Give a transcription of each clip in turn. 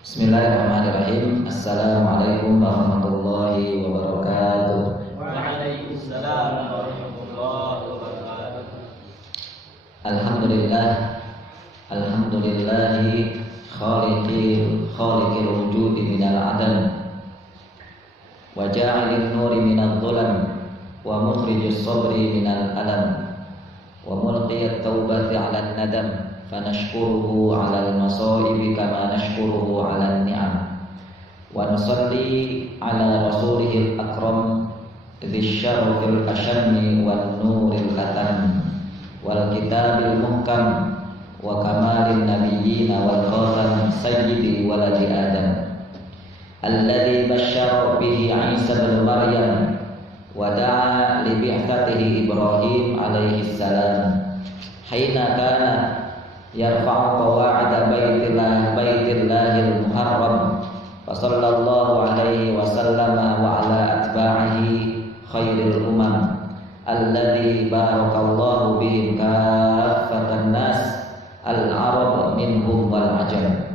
Bismillahirrahmanirrahim. Assalamualaikum warahmatullahi wabarakatuh. Waalaikumsalam warahmatullahi wabarakatuh. Alhamdulillah, alhamdulillahi khaliqil wujudi minal adam wa ja'alin nuri minadh dhulam wa mukhrijis sabri minal alam wa mulqiyat taubati 'alan nadam fanashkuruhu 'alal masaibi kama nashkuruhu 'alan ni'am wa nusalli 'ala rasulihil akram dzis syarafil ashammi wan nuril katam wal kitabil muhkam wa kamalin nabiyyin wal khatam sayyidi waladi adam alladzi basyara bihi Isa bin Maryam wa da'a li bi'tsatihi Ibrahim alaihi salam hina kana yarfa'u qawa'ida baitillahil muharram wa sallallahu alaihi wa sallama wa ala atba'ihi khairil umam alladzi barakallahu bihim kaffatan nas al-arab minhum wal ajam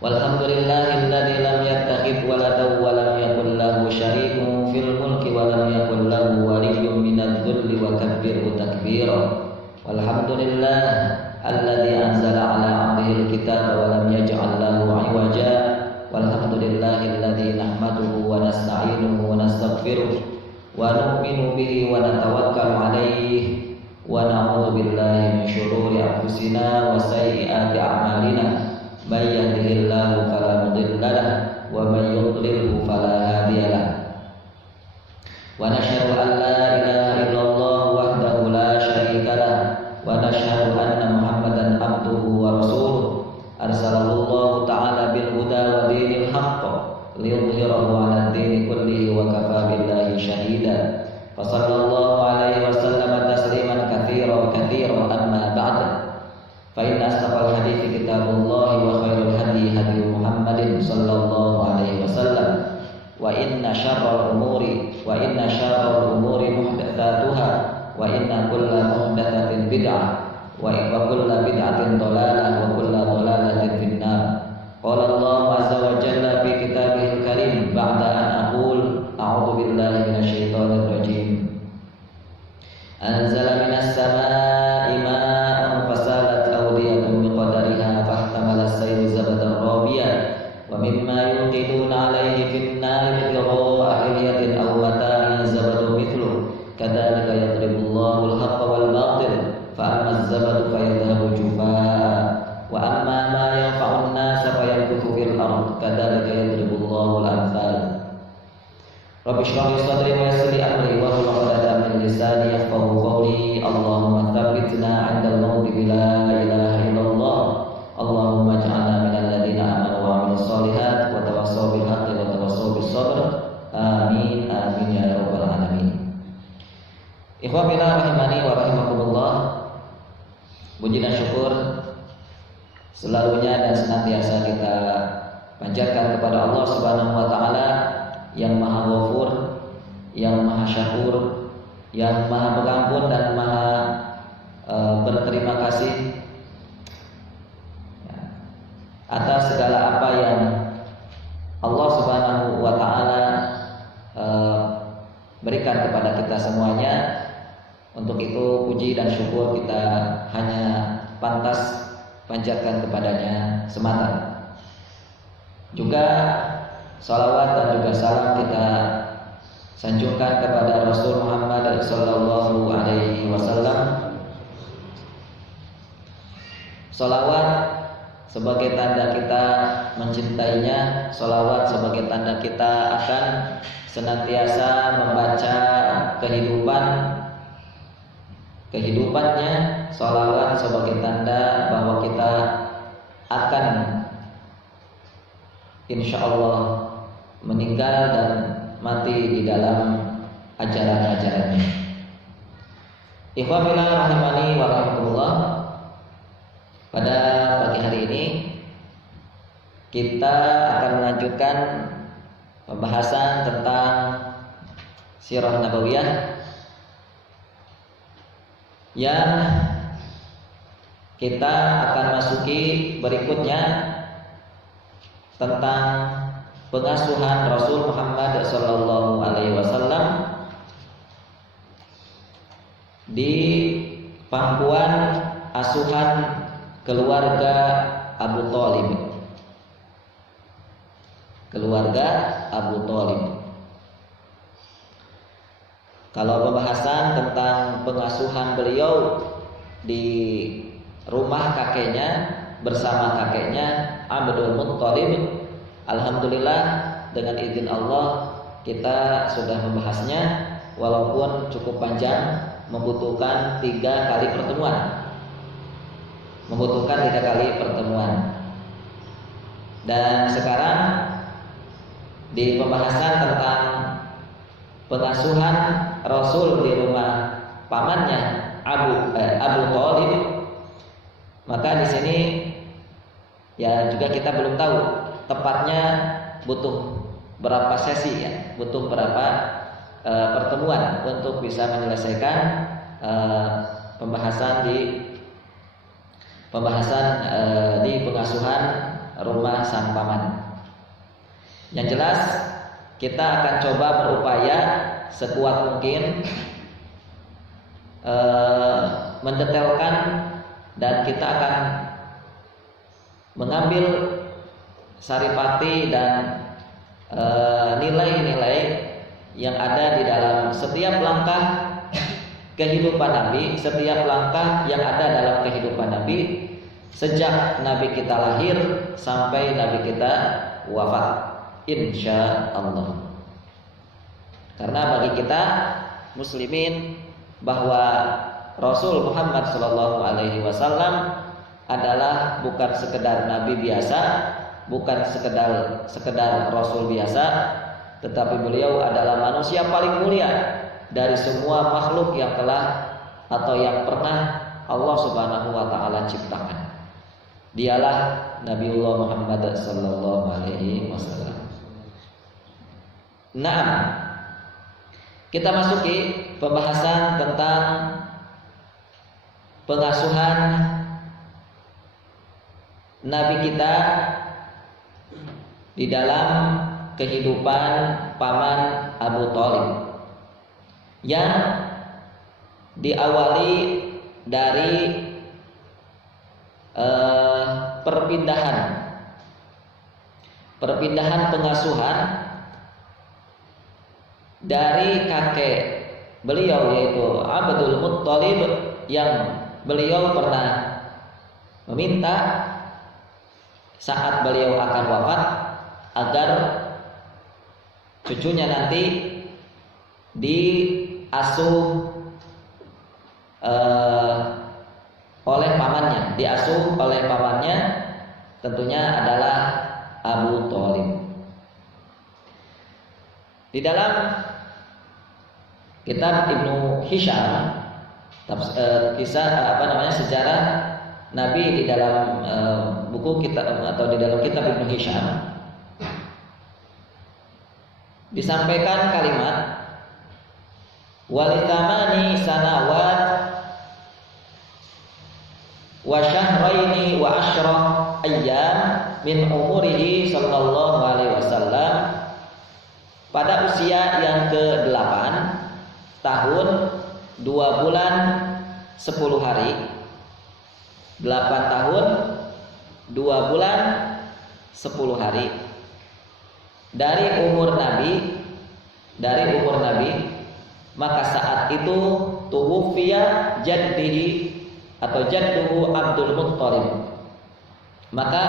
walhamdulillahilladzi lam yattakhidh waladan wa lam yakul lahu syarikun fil mulki wa lam yakul lahu waliyyun minadh-dhulli wa kabbirhu takbira walhamdulillah alladzi anzala ala 'abdihi al-kitaba wa lam yaj'al lahu 'iwaja walhamdulillahilladzi nahmaduhu wa nasta'inuhu wa nastaghfiruh wa nu'minu bihi wa natawakkalu 'alaihi wa na'udzu billahi min syururi anfusina wa sayyiati a'malina may yahdihillahu fala mudilla lahu wa may yudlilhu fala hadiya lahu wa nashhadu an la ilaha illallah wahdahu la syarika lahu wa nashhadu anna Muhammadan abduhu wa rasuluh arsalallahu ta'ala bil huda wa dinil haqq liyudhhirahu 'ala ad-dini kullihi wa kafa billahi shahida fa sallallahu alaihi wa sallama tasliman katsiran amma ba'd fa inna asdaqal hadithi kitabullah wa khairul hadi hadi Muhammadin sallallahu alaihi wasallam wa inna syarral umuri muhdatsatuha wa inna kulla muhdatsatin bid'ah wa kulla bid'atin dhalalah wa kulla dhalalatin finnar. Qala Allah azza wa jalla fi kitabihil karim ba'da an aqul a'udzu billahi minasyaitonir rajim. Anzala minas samaa'i ma'an fasalat awdiyatun biqadariha fahtamala as-saylu zabadan rabiyan wa mimma yuqiduna 'alaihi fin-nari ibtigha'a hilyatin aw mata'in zabadu mithluhu kadzalika yadribullahu al-haqqa wal batil fa amma az-zabadu fayadhhabu jufaa'a wa amma ma yanfa'u an-nasa fayamkuthu fil ard kadzalika yadribullahu al-amthal. Rabbi shrah li sadri wa yassir li amri wa hlul 'uqdatam min lisani yafqahu qawli. Allahumma tsabbitna 'indal mauti bi la ilaha illallah. Allahumma ij'alna minal ladzina amanu wa 'amilus shalihat wa tawassaw bil haqqi wa tawassaw bis sabr. Amin amin ya rabbal alamin. Ikhwan fillah rahimani wa rahimakumullah. Puji dan syukur selalunya dan senantiasa kita panjatkan kepada Allah Subhanahu wa taala yang Maha Ghafur, yang Maha Syakur, yang Maha Pengampun dan Maha berterima kasih atas segala apa yang Allah Subhanahu wa taala berikan kepada kita semuanya. Untuk itu puji dan syukur kita hanya pantas panjatkan kepadanya semata. Juga salawat dan juga salam kita sanjungkan kepada Rasul Muhammad sallallahu alaihi wasallam. Salawat sebagai tanda kita mencintainya, salawat sebagai tanda kita akan senantiasa membaca kehidupannya, salawat sebagai tanda bahwa kita akan insyaallah meninggal dan mati di dalam ajaran-ajarannya. Ikhwan fillah rahimani wa rahimakumullah. Pada pagi hari ini kita akan melanjutkan pembahasan tentang sirah nabawiyah yang kita akan masuki berikutnya tentang pengasuhan Rasul Muhammad sallallahu alaihi wasallam di pangkuan asuhan keluarga Abu Thalib. Keluarga Abu Thalib. Kalau pembahasan tentang pengasuhan beliau di rumah kakeknya bersama kakeknya Abdul Muttalib, alhamdulillah dengan izin Allah kita sudah membahasnya, walaupun cukup panjang, membutuhkan 3 kali pertemuan. Dan sekarang di pembahasan tentang pengasuhan Rasul di rumah pamannya Abu Thalib, maka di sini ya juga kita belum tahu tepatnya butuh berapa sesi ya, butuh berapa pertemuan untuk bisa menyelesaikan pembahasan di pengasuhan rumah sang paman. Yang jelas kita akan coba berupaya sekuat mungkin mendetailkan, dan kita akan mengambil saripati dan nilai-nilai yang ada di dalam setiap langkah kehidupan Nabi, setiap langkah yang ada dalam kehidupan Nabi sejak Nabi kita lahir sampai Nabi kita wafat, insya Allah. Karena bagi kita muslimin bahwa Rasul Muhammad sallallahu alaihi wasallam adalah bukan sekedar nabi biasa, bukan sekedar rasul biasa, tetapi beliau adalah manusia paling mulia dari semua makhluk yang telah atau yang pernah Allah Subhanahu wa taala ciptakan. Dialah Nabiullah Muhammad sallallahu alaihi wasallam. Naam. Kita masuki pembahasan tentang pengasuhan Nabi kita di dalam kehidupan paman Abu Thalib, yang diawali dari perpindahan pengasuhan dari kakek beliau yaitu Abdul Muttalib, yang beliau pernah meminta saat beliau akan wafat agar cucunya nanti diasuh oleh pamannya, tentunya adalah Abu Thalib. Di dalam kitab Ibnu Hisham, sejarah Nabi, di dalam buku kitab atau di dalam kitab Ibnu Hisham disampaikan kalimat walitamani sanawat wa syahraini wa asyrah ayyam min umurihi sallallahu alaihi wasallam, pada usia yang ke-8 tahun 2 bulan 10 hari, 8 tahun 2 bulan 10 hari dari umur Nabi, maka saat itu tuwfiya jaddihi atau jadduhu Abdul Muttalib, maka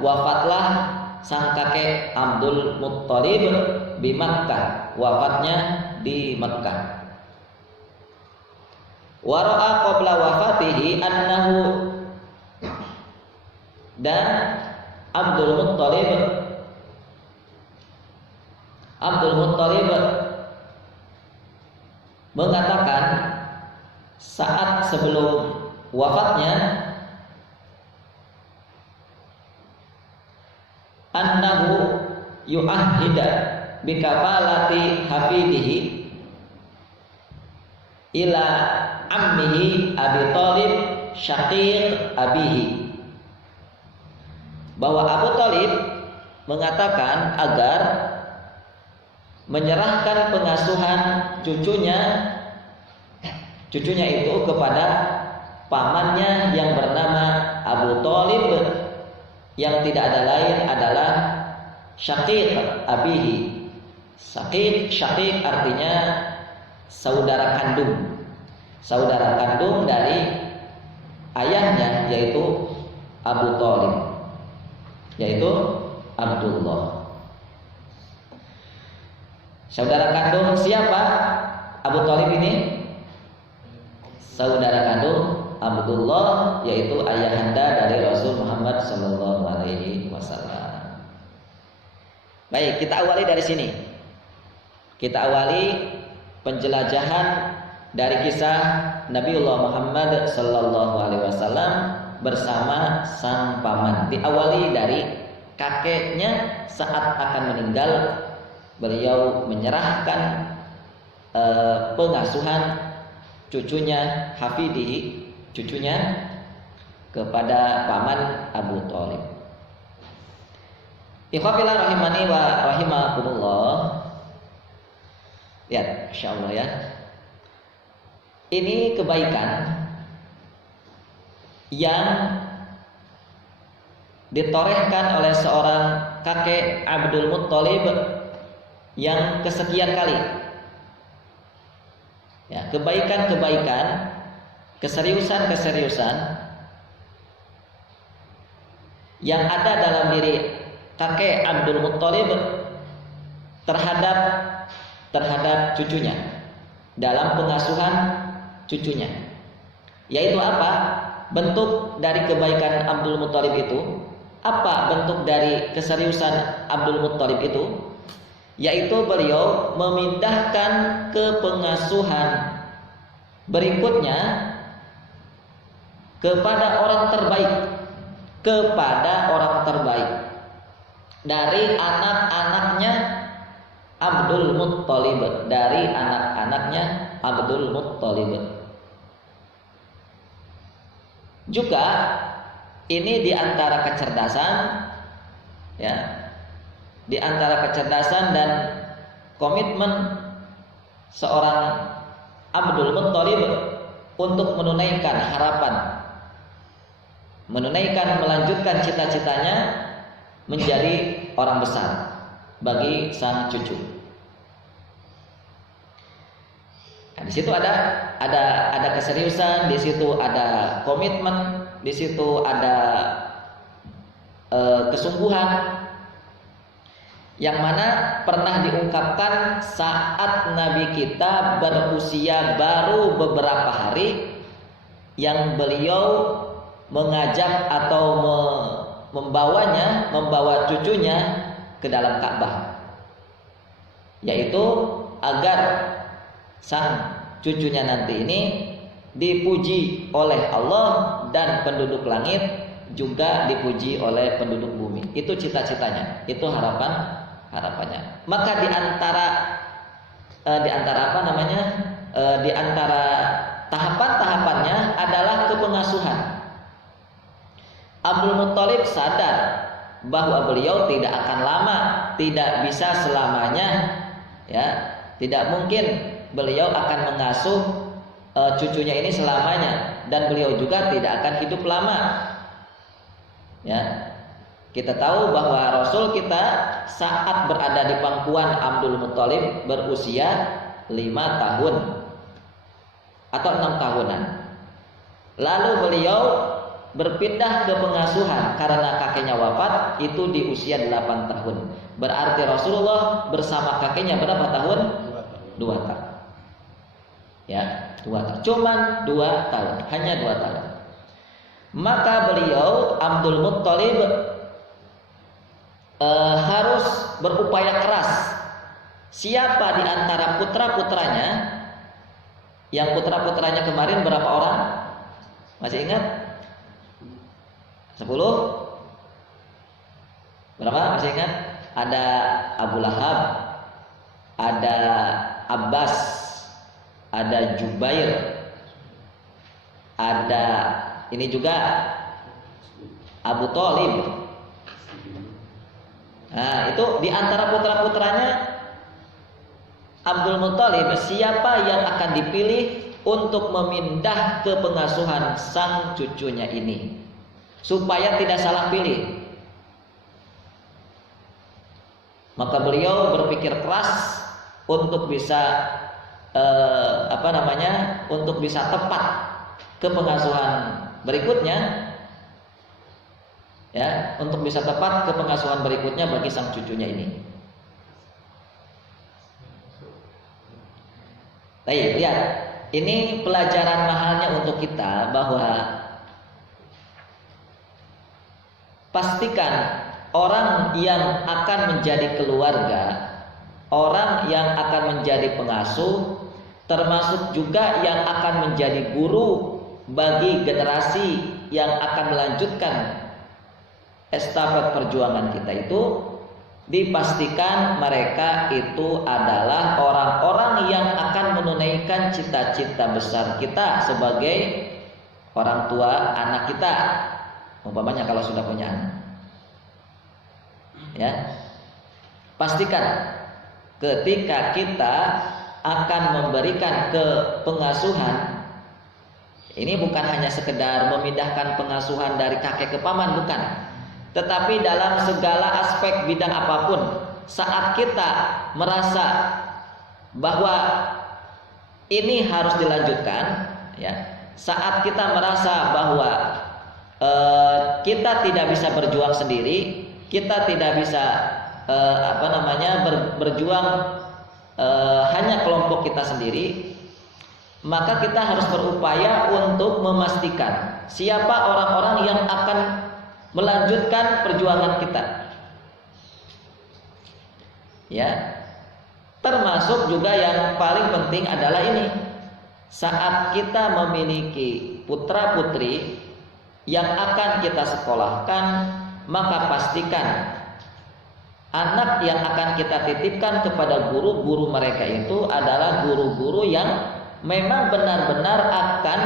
wafatlah sang kakek Abdul Muttalib di Makkah, wafatnya di Makkah. Wara'a qabla wafatihi annahu, dan Abdul Muttalib mengatakan saat sebelum wafatnya, annahu yu'ahhida bikafalati hafidihi ila ammihi Abi Thalib syaqiq abihi, bahwa Abu Thalib mengatakan agar menyerahkan pengasuhan cucunya itu kepada pamannya yang bernama Abu Thalib, yang tidak ada lain adalah syaqiq abihi. Syaqiq artinya saudara kandung dari ayahnya, yaitu Abu Thalib, yaitu Abdullah. Saudara kandung siapa Abu Thalib ini? Saudara kandung Abdullah, yaitu ayahanda dari Rasul Muhammad sallallahu alaihi wasallam. Baik, kita awali dari sini. Kita awali penjelajahan dari kisah Nabiullah Muhammad sallallahu alaihi wasallam bersama sang paman. Diawali dari kakeknya saat akan meninggal, beliau menyerahkan pengasuhan cucunya Hafidihi, cucunya, kepada paman Abu Thalib. Ikhwafillah rahimani wa rahimakumullah. Lihat, insyaallah ya. Ini kebaikan yang ditorehkan oleh seorang kakek Abdul Muttalib yang kesekian kali. Ya, kebaikan-kebaikan, keseriusan-keseriusan yang ada dalam diri kakek Abdul Muttalib terhadap cucunya, dalam pengasuhan cucunya. Yaitu apa? Bentuk dari kebaikan Abdul Muttalib itu, apa bentuk dari keseriusan Abdul Muttalib itu? Yaitu beliau memindahkan ke pengasuhan berikutnya kepada orang terbaik dari anak-anaknya Abdul Muttalib, Juga ini di antara kecerdasan, ya, di antara kecerdasan dan komitmen seorang Abdul Muttalib untuk melanjutkan cita-citanya menjadi orang besar bagi sang cucu. Nah, di situ ada keseriusan, di situ ada komitmen, di situ ada kesungguhan, yang mana pernah diungkapkan saat Nabi kita berusia baru beberapa hari, yang beliau mengajak atau membawa cucunya ke dalam Ka'bah, yaitu agar sang cucunya nanti ini dipuji oleh Allah dan penduduk langit, juga dipuji oleh penduduk bumi. Itu cita-citanya, itu harapannya. Maka di antara tahapan-tahapannya adalah kepengasuhan. Abdul Muttalib sadar bahwa beliau tidak akan lama, tidak bisa selamanya, ya, tidak mungkin beliau akan mengasuh cucunya ini selamanya, dan beliau juga tidak akan hidup lama. Ya, kita tahu bahwa Rasul kita saat berada di pangkuan Abdul Muttalib berusia 5 tahun atau 6 tahunan. Lalu beliau berpindah ke pengasuhan karena kakeknya wafat itu di usia 8 tahun. Berarti Rasulullah bersama kakeknya berapa tahun? 2 tahun. Ya, 2 tahun. Cuman 2 tahun, hanya 2 tahun. Maka beliau Abdul Muttalib harus berupaya keras. Siapa di antara putra-putranya? Yang putra-putranya kemarin berapa orang? Masih ingat? 10? Berapa? Masih ingat? Ada Abu Lahab, ada Abbas, ada Jubair, ada ini juga Abu Thalib, Nah, itu di antara putra-putranya Abdul Muthalib, siapa yang akan dipilih untuk memindah ke pengasuhan sang cucunya ini supaya tidak salah pilih. Maka beliau berpikir keras untuk bisa untuk bisa tepat ke pengasuhan berikutnya, ya, untuk bisa tepat ke pengasuhan berikutnya bagi sang cucunya ini. Baik, lihat, ini pelajaran mahalnya untuk kita bahwa pastikan orang yang akan menjadi keluarga, orang yang akan menjadi pengasuh, termasuk juga yang akan menjadi guru bagi generasi yang akan melanjutkan estafet perjuangan kita itu, dipastikan mereka itu adalah orang-orang yang akan menunaikan cita-cita besar kita sebagai orang tua anak kita, umpamanya kalau sudah punya anak. Ya, pastikan ketika kita akan memberikan ke pengasuhan, ini bukan hanya sekedar memindahkan pengasuhan dari kakek ke paman, bukan. Tetapi dalam segala aspek bidang apapun, saat kita merasa bahwa ini harus dilanjutkan, ya, saat kita merasa bahwa kita tidak bisa berjuang sendiri, kita tidak bisa berjuang hanya kelompok kita sendiri, maka kita harus berupaya untuk memastikan siapa orang-orang yang akan melanjutkan perjuangan kita. Ya, termasuk juga yang paling penting adalah ini. Saat kita memiliki putra-putri yang akan kita sekolahkan, maka pastikan anak yang akan kita titipkan kepada guru-guru mereka itu adalah guru-guru yang memang benar-benar akan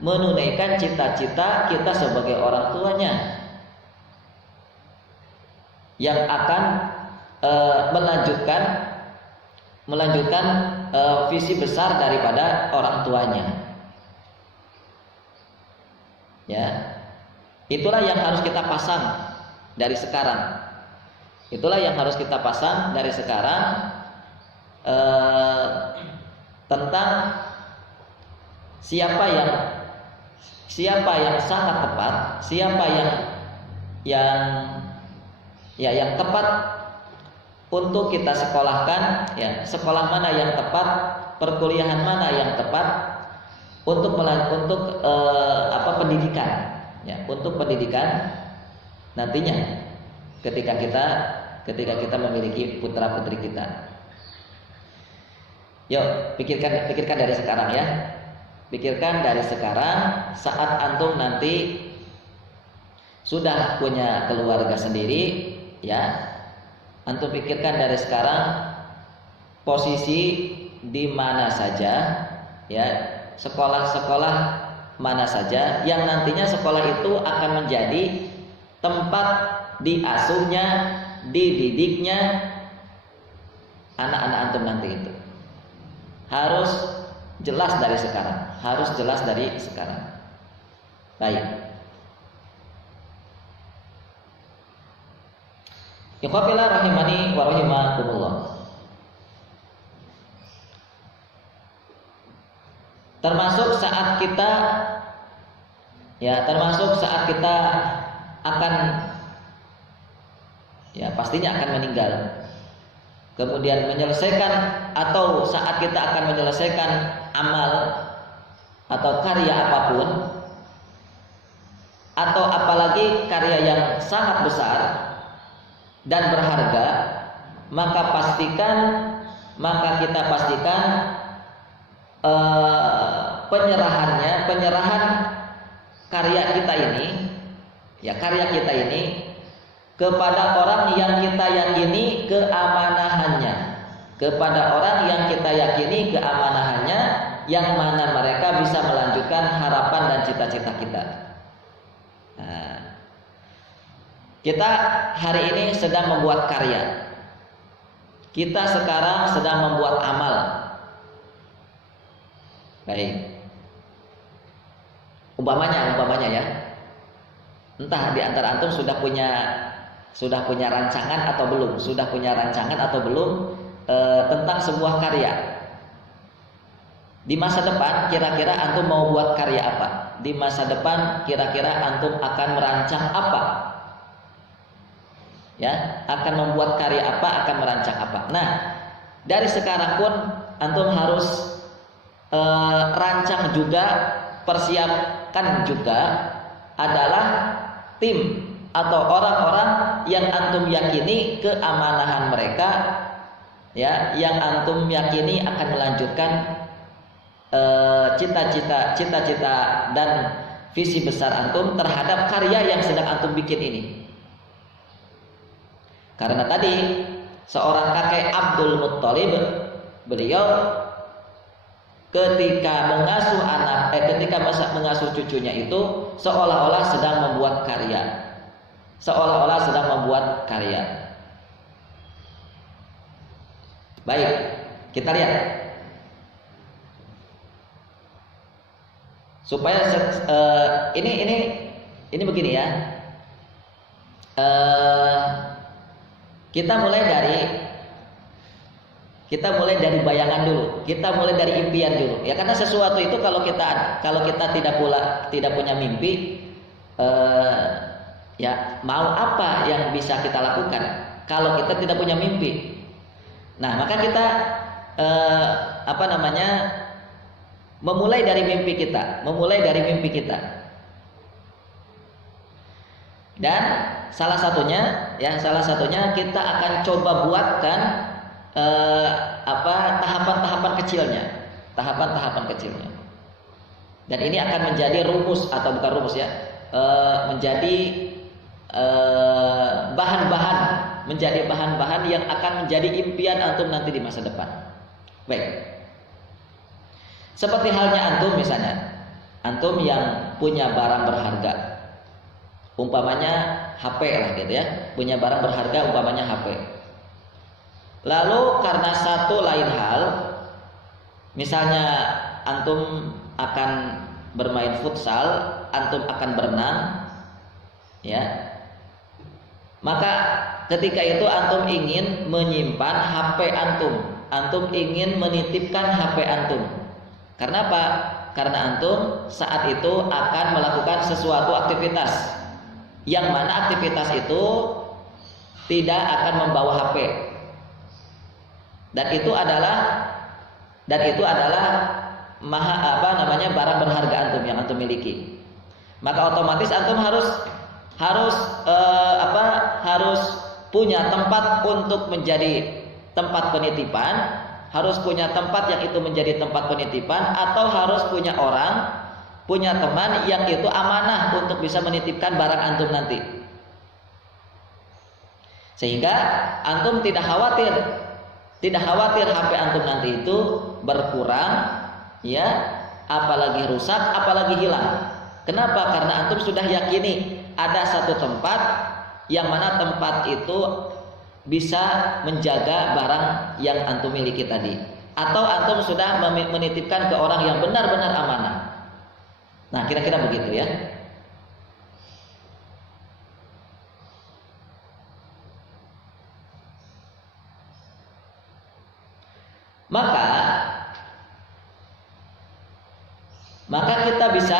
menunaikan cita-cita kita sebagai orang tuanya, yang akan melanjutkan visi besar daripada orang tuanya. Ya, itulah yang harus kita pasang dari sekarang. Itulah yang harus kita pasang dari sekarang tentang siapa yang sangat tepat, siapa yang tepat untuk kita sekolahkan, ya, sekolah mana yang tepat, perkuliahan mana yang tepat untuk pendidikan, ya, untuk pendidikan nantinya ketika kita memiliki putra putri kita. Yuk, pikirkan dari sekarang, ya. Pikirkan dari sekarang, saat antum nanti sudah punya keluarga sendiri, ya, antum pikirkan dari sekarang posisi di mana saja, ya, sekolah-sekolah mana saja yang nantinya sekolah itu akan menjadi tempat diasuhnya, dididiknya anak-anak antum nanti itu. Harus jelas dari sekarang, harus jelas dari sekarang. Baik. Ikhwafillah rahimani wa rahimakumullah. Termasuk saat kita akan, ya, pastinya akan meninggal, kemudian menyelesaikan, atau saat kita akan menyelesaikan amal atau karya apapun, atau apalagi karya yang sangat besar dan berharga, maka kita pastikan penyerahan karya kita ini, ya, karya kita ini kepada orang yang kita yakini keamanahannya, kepada orang yang kita yakini keamanahannya, yang mana mereka bisa melanjutkan harapan dan cita-cita kita. Nah, Kita hari ini sedang membuat karya. Kita sekarang sedang membuat amal. Baik. Umpamanya ya. Entah di antara antum sudah punya rancangan atau belum? Sudah punya rancangan atau belum tentang sebuah karya? Di masa depan kira-kira antum mau buat karya apa? Di masa depan kira-kira antum akan merancang apa? Ya, akan membuat karya apa, akan merancang apa. Nah, dari sekarang pun antum harus rancang juga, persiapkan juga adalah tim atau orang-orang yang antum yakini keamanahan mereka, ya, yang antum yakini akan melanjutkan cita-cita dan visi besar antum terhadap karya yang sedang antum bikin ini. Karena tadi seorang kakek Abdul Muttalib, beliau ketika mengasuh cucunya itu seolah-olah sedang membuat karya. Baik, kita lihat. Supaya ini begini ya. Kita mulai dari bayangan dulu. Kita mulai dari impian dulu. Ya, karena sesuatu itu kalau kita tidak punya mimpi, ya mau apa yang bisa kita lakukan kalau kita tidak punya mimpi? Nah, maka kita memulai dari mimpi kita. Dan salah satunya kita akan coba buatkan tahapan-tahapan kecilnya. Dan ini akan menjadi rumus atau bukan rumus ya, menjadi bahan-bahan yang akan menjadi impian antum nanti di masa depan. Baik. Seperti halnya antum misalnya, antum yang punya barang berharga, umpamanya HP lah gitu ya, punya barang berharga umpamanya HP. Lalu karena satu lain hal, misalnya antum akan bermain futsal, antum akan berenang, ya. Maka ketika itu antum ingin menyimpan HP antum ingin menitipkan HP antum. Karena apa? Karena antum saat itu akan melakukan sesuatu aktivitas, yang mana aktivitas itu tidak akan membawa HP. Dan itu adalah barang berharga antum yang antum miliki. Maka otomatis antum harus punya tempat untuk menjadi tempat penitipan, harus punya tempat yang itu menjadi tempat penitipan, atau harus punya teman yang itu amanah untuk bisa menitipkan barang antum nanti. Sehingga antum tidak khawatir HP antum nanti itu berkurang, ya, apalagi rusak, apalagi hilang. Kenapa? Karena antum sudah yakini ada satu tempat yang mana tempat itu bisa menjaga barang yang antum miliki tadi, atau antum sudah menitipkan ke orang yang benar-benar amanah. Nah, kira-kira begitu ya. Maka kita bisa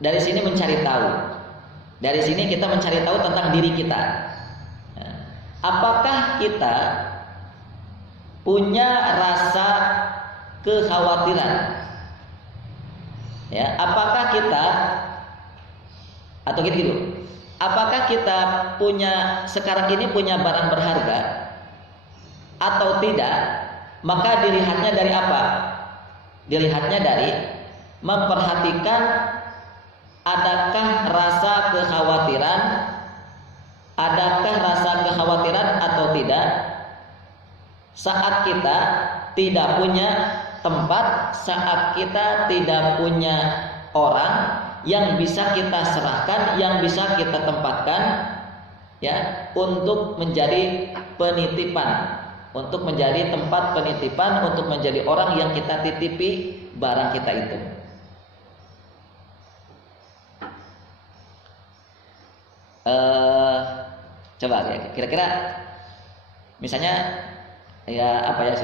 dari sini mencari tahu. Dari sini kita mencari tahu tentang diri kita. Apakah kita punya rasa kekhawatiran? Ya, apakah kita atau gitu? Apakah kita sekarang ini punya barang berharga atau tidak? Maka dilihatnya dari apa? Dilihatnya dari memperhatikan adakah rasa kekhawatiran atau tidak saat kita tidak punya tempat, saat kita tidak punya orang yang bisa kita serahkan, yang bisa kita tempatkan ya, untuk menjadi penitipan, untuk menjadi tempat penitipan, untuk menjadi orang yang kita titipi barang kita itu. Coba ya, kira-kira misalnya ya apa ya,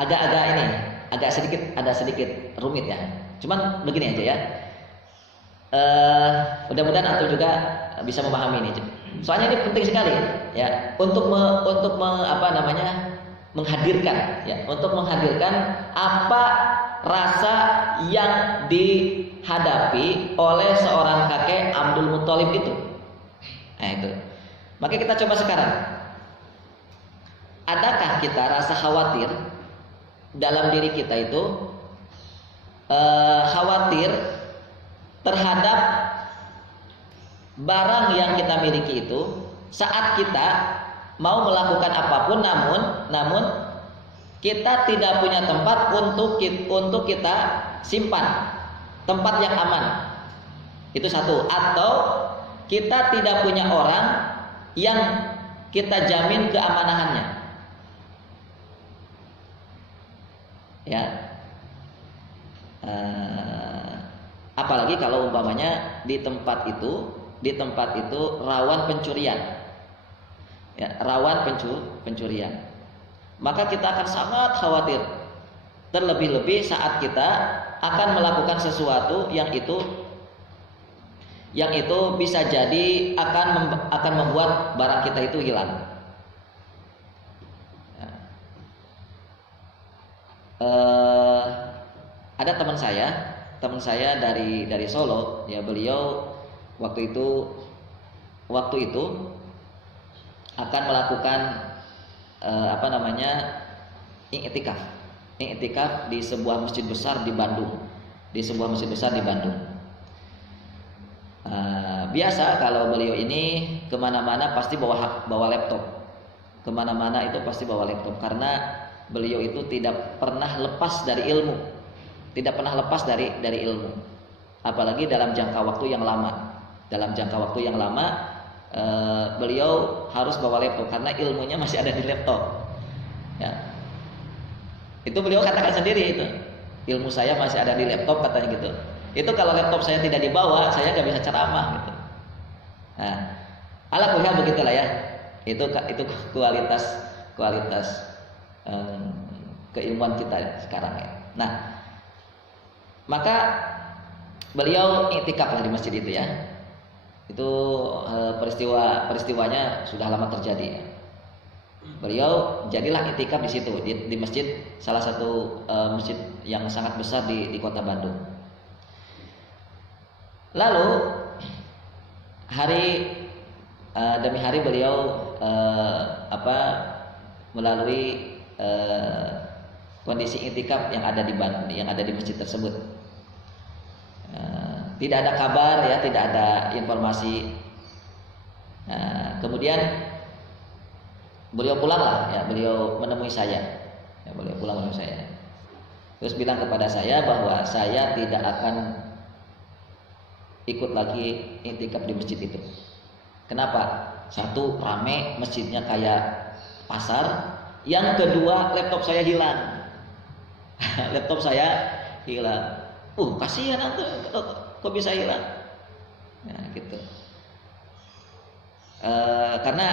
agak-agak ini, ada sedikit rumit ya. Cuman begini aja ya. Mudah-mudahan antum juga bisa memahami ini. Soalnya ini penting sekali ya untuk menghadirkan ya, untuk menghadirkan apa rasa yang dihadapi oleh seorang kakek Abdul Muthalib itu. Nah itu. Maka kita coba sekarang. Adakah kita rasa khawatir dalam diri kita itu, khawatir terhadap barang yang kita miliki itu saat kita mau melakukan apapun, namun kita tidak punya tempat untuk kita simpan, tempat yang aman. Itu satu. Atau kita tidak punya orang yang kita jamin keamanahannya. Ya. Apalagi kalau umpamanya di tempat itu rawan pencurian. Ya, rawan pencurian. Maka kita akan sangat khawatir. Terlebih-lebih saat kita akan melakukan sesuatu yang itu bisa jadi akan membuat barang kita itu hilang. Ya. Ada teman saya dari Solo, ya, beliau waktu itu akan melakukan i'tikaf di sebuah masjid besar di Bandung. Biasa kalau beliau ini kemana-mana pasti bawa laptop. Kemana-mana itu pasti bawa laptop karena beliau itu tidak pernah lepas dari ilmu, apalagi dalam jangka waktu yang lama. Beliau harus bawa laptop karena ilmunya masih ada di laptop. Ya. Itu beliau katakan sendiri itu. Ilmu saya masih ada di laptop, katanya gitu. Itu kalau laptop saya tidak dibawa, saya nggak bisa ceramah gitu. Nah, ala kulli hal begitulah ya. Itu kualitas keilmuan kita sekarang ya. Nah, maka beliau iktikaf lah di masjid itu ya. Itu peristiwanya sudah lama terjadi ya. Beliau jadilah iktikaf di situ di masjid, salah satu masjid yang sangat besar di kota Bandung. Lalu hari demi hari beliau melalui kondisi iktikaf yang ada di Bandung, yang ada di masjid tersebut. Tidak ada kabar ya, tidak ada informasi. Kemudian beliau pulang ya, beliau menemui saya. Terus bilang kepada saya bahwa saya tidak akan ikut lagi iktikaf di masjid itu. Kenapa? Satu, rame, masjidnya kayak pasar. Yang kedua, laptop saya hilang. Kasihan antum, kok bisa hilang? Nah, gitu. Karena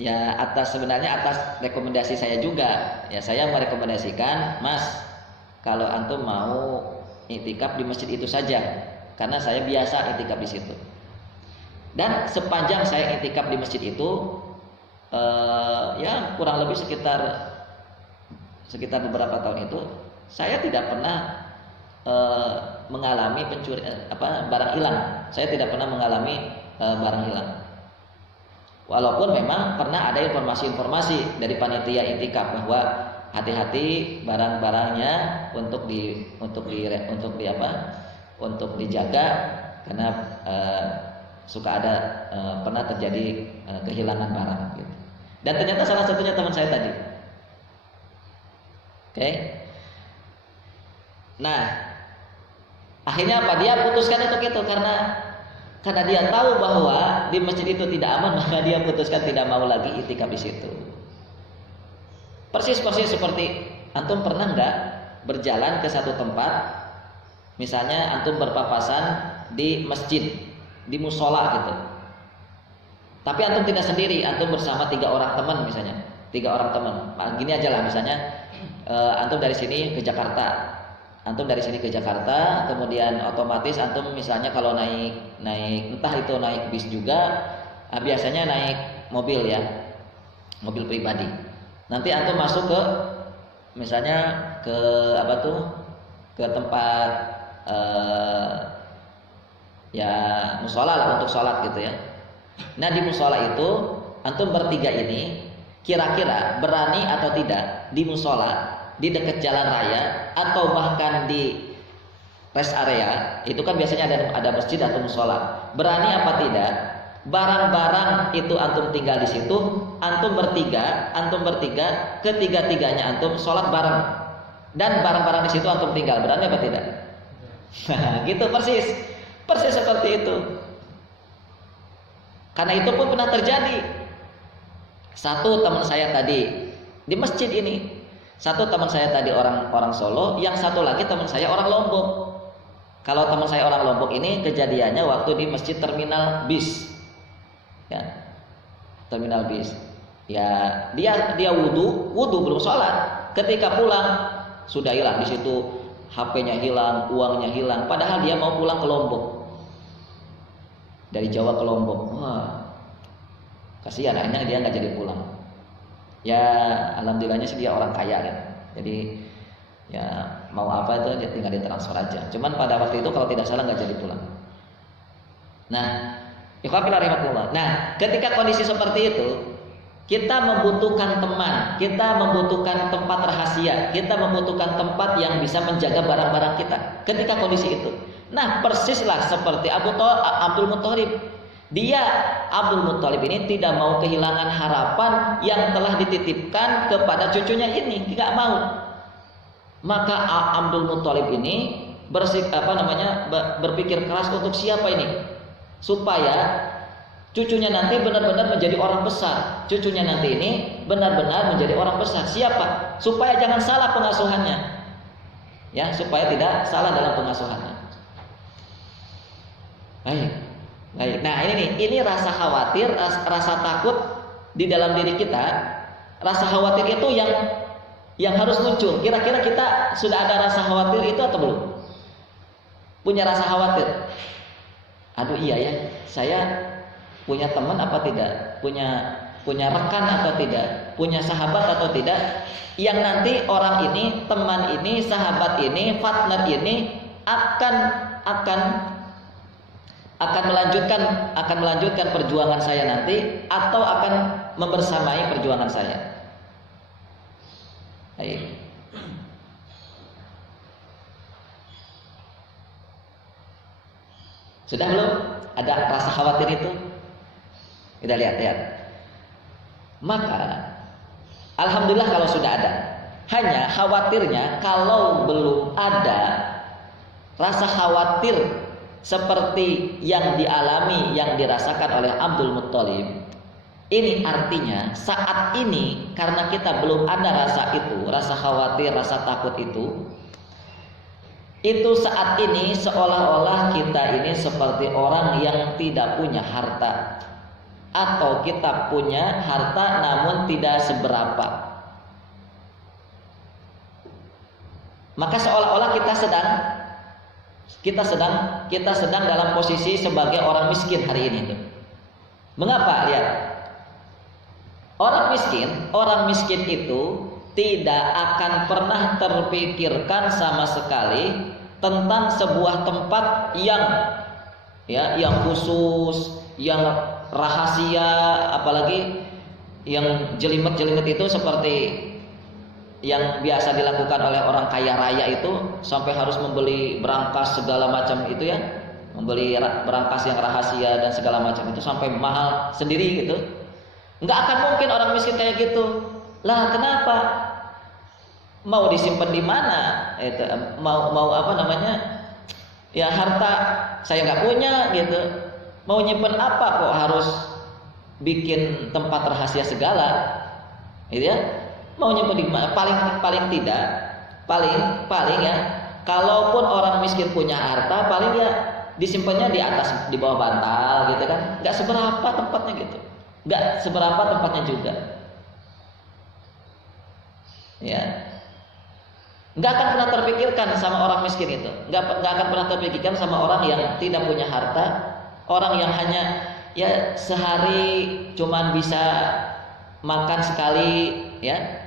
ya sebenarnya atas rekomendasi saya juga, ya saya merekomendasikan, Mas, kalau antum mau iktikaf di masjid itu saja, karena saya biasa iktikaf di situ. Dan sepanjang saya iktikaf di masjid itu, ya kurang lebih sekitar beberapa tahun itu, saya tidak pernah mengalami barang hilang. Saya tidak pernah mengalami barang hilang. Walaupun memang pernah ada informasi-informasi dari panitia iktikaf bahwa hati-hati barang-barangnya untuk dijaga karena suka ada pernah terjadi kehilangan barang gitu. Dan ternyata salah satunya teman saya tadi. Oke. Nah, akhirnya apa? Dia putuskan untuk itu karena Karena dia tahu bahwa di masjid itu tidak aman, maka dia putuskan tidak mau lagi itikaf di situ. Persis seperti antum pernah nggak berjalan ke satu tempat, misalnya antum berpapasan di masjid, di musola gitu. Tapi antum tidak sendiri, antum bersama 3 orang teman misalnya, 3 orang teman. Nah, gini aja lah misalnya, antum dari sini ke Jakarta, kemudian otomatis antum misalnya kalau naik entah itu naik bis juga, biasanya naik mobil ya, mobil pribadi. Nanti antum masuk ke misalnya ke ke tempat ya musola lah untuk sholat gitu ya. Nah di musola itu antum bertiga ini kira-kira berani atau tidak di musola, di dekat jalan raya atau bahkan di rest area, itu kan biasanya ada masjid atau musola. Berani apa tidak? Barang-barang itu antum tinggal di situ, antum bertiga, ketiga-tiganya antum sholat bareng, dan barang-barang di situ antum tinggal. Berani apa tidak? Gitu persis seperti itu. Karena itu pun pernah terjadi. Satu teman saya tadi di masjid ini, satu teman saya tadi orang Solo, yang satu lagi teman saya orang Lombok. Kalau teman saya orang Lombok ini kejadiannya waktu di masjid terminal bis. Ya, terminal bis. Ya, dia wudu belum sholat. Ketika pulang sudah hilang di situ, HP-nya hilang, uangnya hilang. Padahal dia mau pulang ke Lombok, dari Jawa ke Lombok. Wah, kasihan, akhirnya dia nggak jadi pulang. Ya, alhamdulillahnya sih dia orang kaya kan. Jadi ya mau apa itu dia tinggal ditransfer aja. Cuman pada waktu itu kalau tidak salah nggak jadi pulang. Nah, nah, ketika kondisi seperti itu, kita membutuhkan teman, kita membutuhkan tempat rahasia, kita membutuhkan tempat yang bisa menjaga barang-barang kita. Ketika kondisi itu, nah persislah seperti Abdul Muthalib. Abdul Muthalib ini tidak mau kehilangan harapan yang telah dititipkan kepada cucunya ini, tidak mau. Maka Abdul Muthalib ini berpikir keras untuk siapa ini? Supaya cucunya nanti benar-benar menjadi orang besar. Cucunya nanti ini benar-benar menjadi orang besar. Siapa? Supaya jangan salah pengasuhannya. Ya, supaya tidak salah dalam pengasuhannya. Baik. Nah, ini rasa khawatir, rasa takut di dalam diri kita. Rasa khawatir itu yang harus muncul. Kira-kira kita sudah ada rasa khawatir itu atau belum? Punya rasa khawatir? Aduh iya ya, saya punya teman apa tidak? Punya rekan atau tidak? Punya sahabat atau tidak? Yang nanti orang ini, teman ini, sahabat ini, partner ini akan melanjutkan perjuangan saya nanti, atau akan membersamai perjuangan saya. Baik. Sudah belum ada rasa khawatir itu? Kita lihat. Maka alhamdulillah kalau sudah ada. Hanya khawatirnya kalau belum ada rasa khawatir seperti yang dialami, yang dirasakan oleh Abdul Muthalib. Ini artinya saat ini karena kita belum ada rasa itu, rasa khawatir, rasa takut itu saat ini seolah-olah kita ini seperti orang yang tidak punya harta, atau kita punya harta namun tidak seberapa. Maka seolah-olah kita sedang dalam posisi sebagai orang miskin hari ini tuh. Mengapa? Lihat. Orang miskin itu tidak akan pernah terpikirkan sama sekali tentang sebuah tempat yang khusus, yang rahasia, apalagi yang jelimet-jelimet itu seperti yang biasa dilakukan oleh orang kaya raya itu, sampai harus membeli berangkas segala macam itu ya, membeli berangkas yang rahasia dan segala macam itu sampai mahal sendiri gitu. Nggak akan mungkin orang miskin kayak gitu. Lah kenapa? Mau disimpan di mana? Itu mau apa namanya? Ya harta saya nggak punya gitu. Mau nyimpen apa kok harus bikin tempat rahasia segala, gitu ya? Mau nyimpen di mana? Paling tidak, paling ya. Kalaupun orang miskin punya harta, paling ya disimpannya di atas, di bawah bantal, gitu kan? Gak seberapa tempatnya gitu, gak seberapa tempatnya juga, ya. Nggak akan pernah terpikirkan sama orang miskin itu, nggak akan pernah terpikirkan sama orang yang tidak punya harta, orang yang hanya ya sehari cuman bisa makan sekali, ya.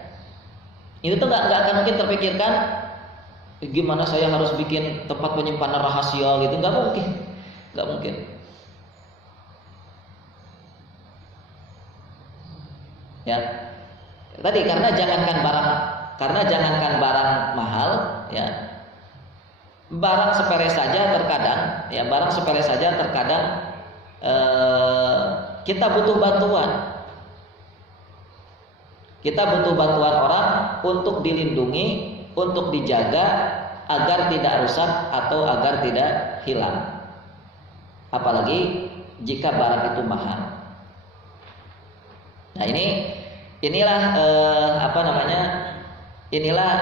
Itu tuh nggak akan mungkin terpikirkan gimana saya harus bikin tempat penyimpanan rahasia gitu, nggak mungkin. Ya, tadi karena jangankan barang mahal, ya, barang sepele saja terkadang kita butuh bantuan orang untuk dilindungi, untuk dijaga agar tidak rusak atau agar tidak hilang, apalagi jika barang itu mahal. Nah, inilah inilah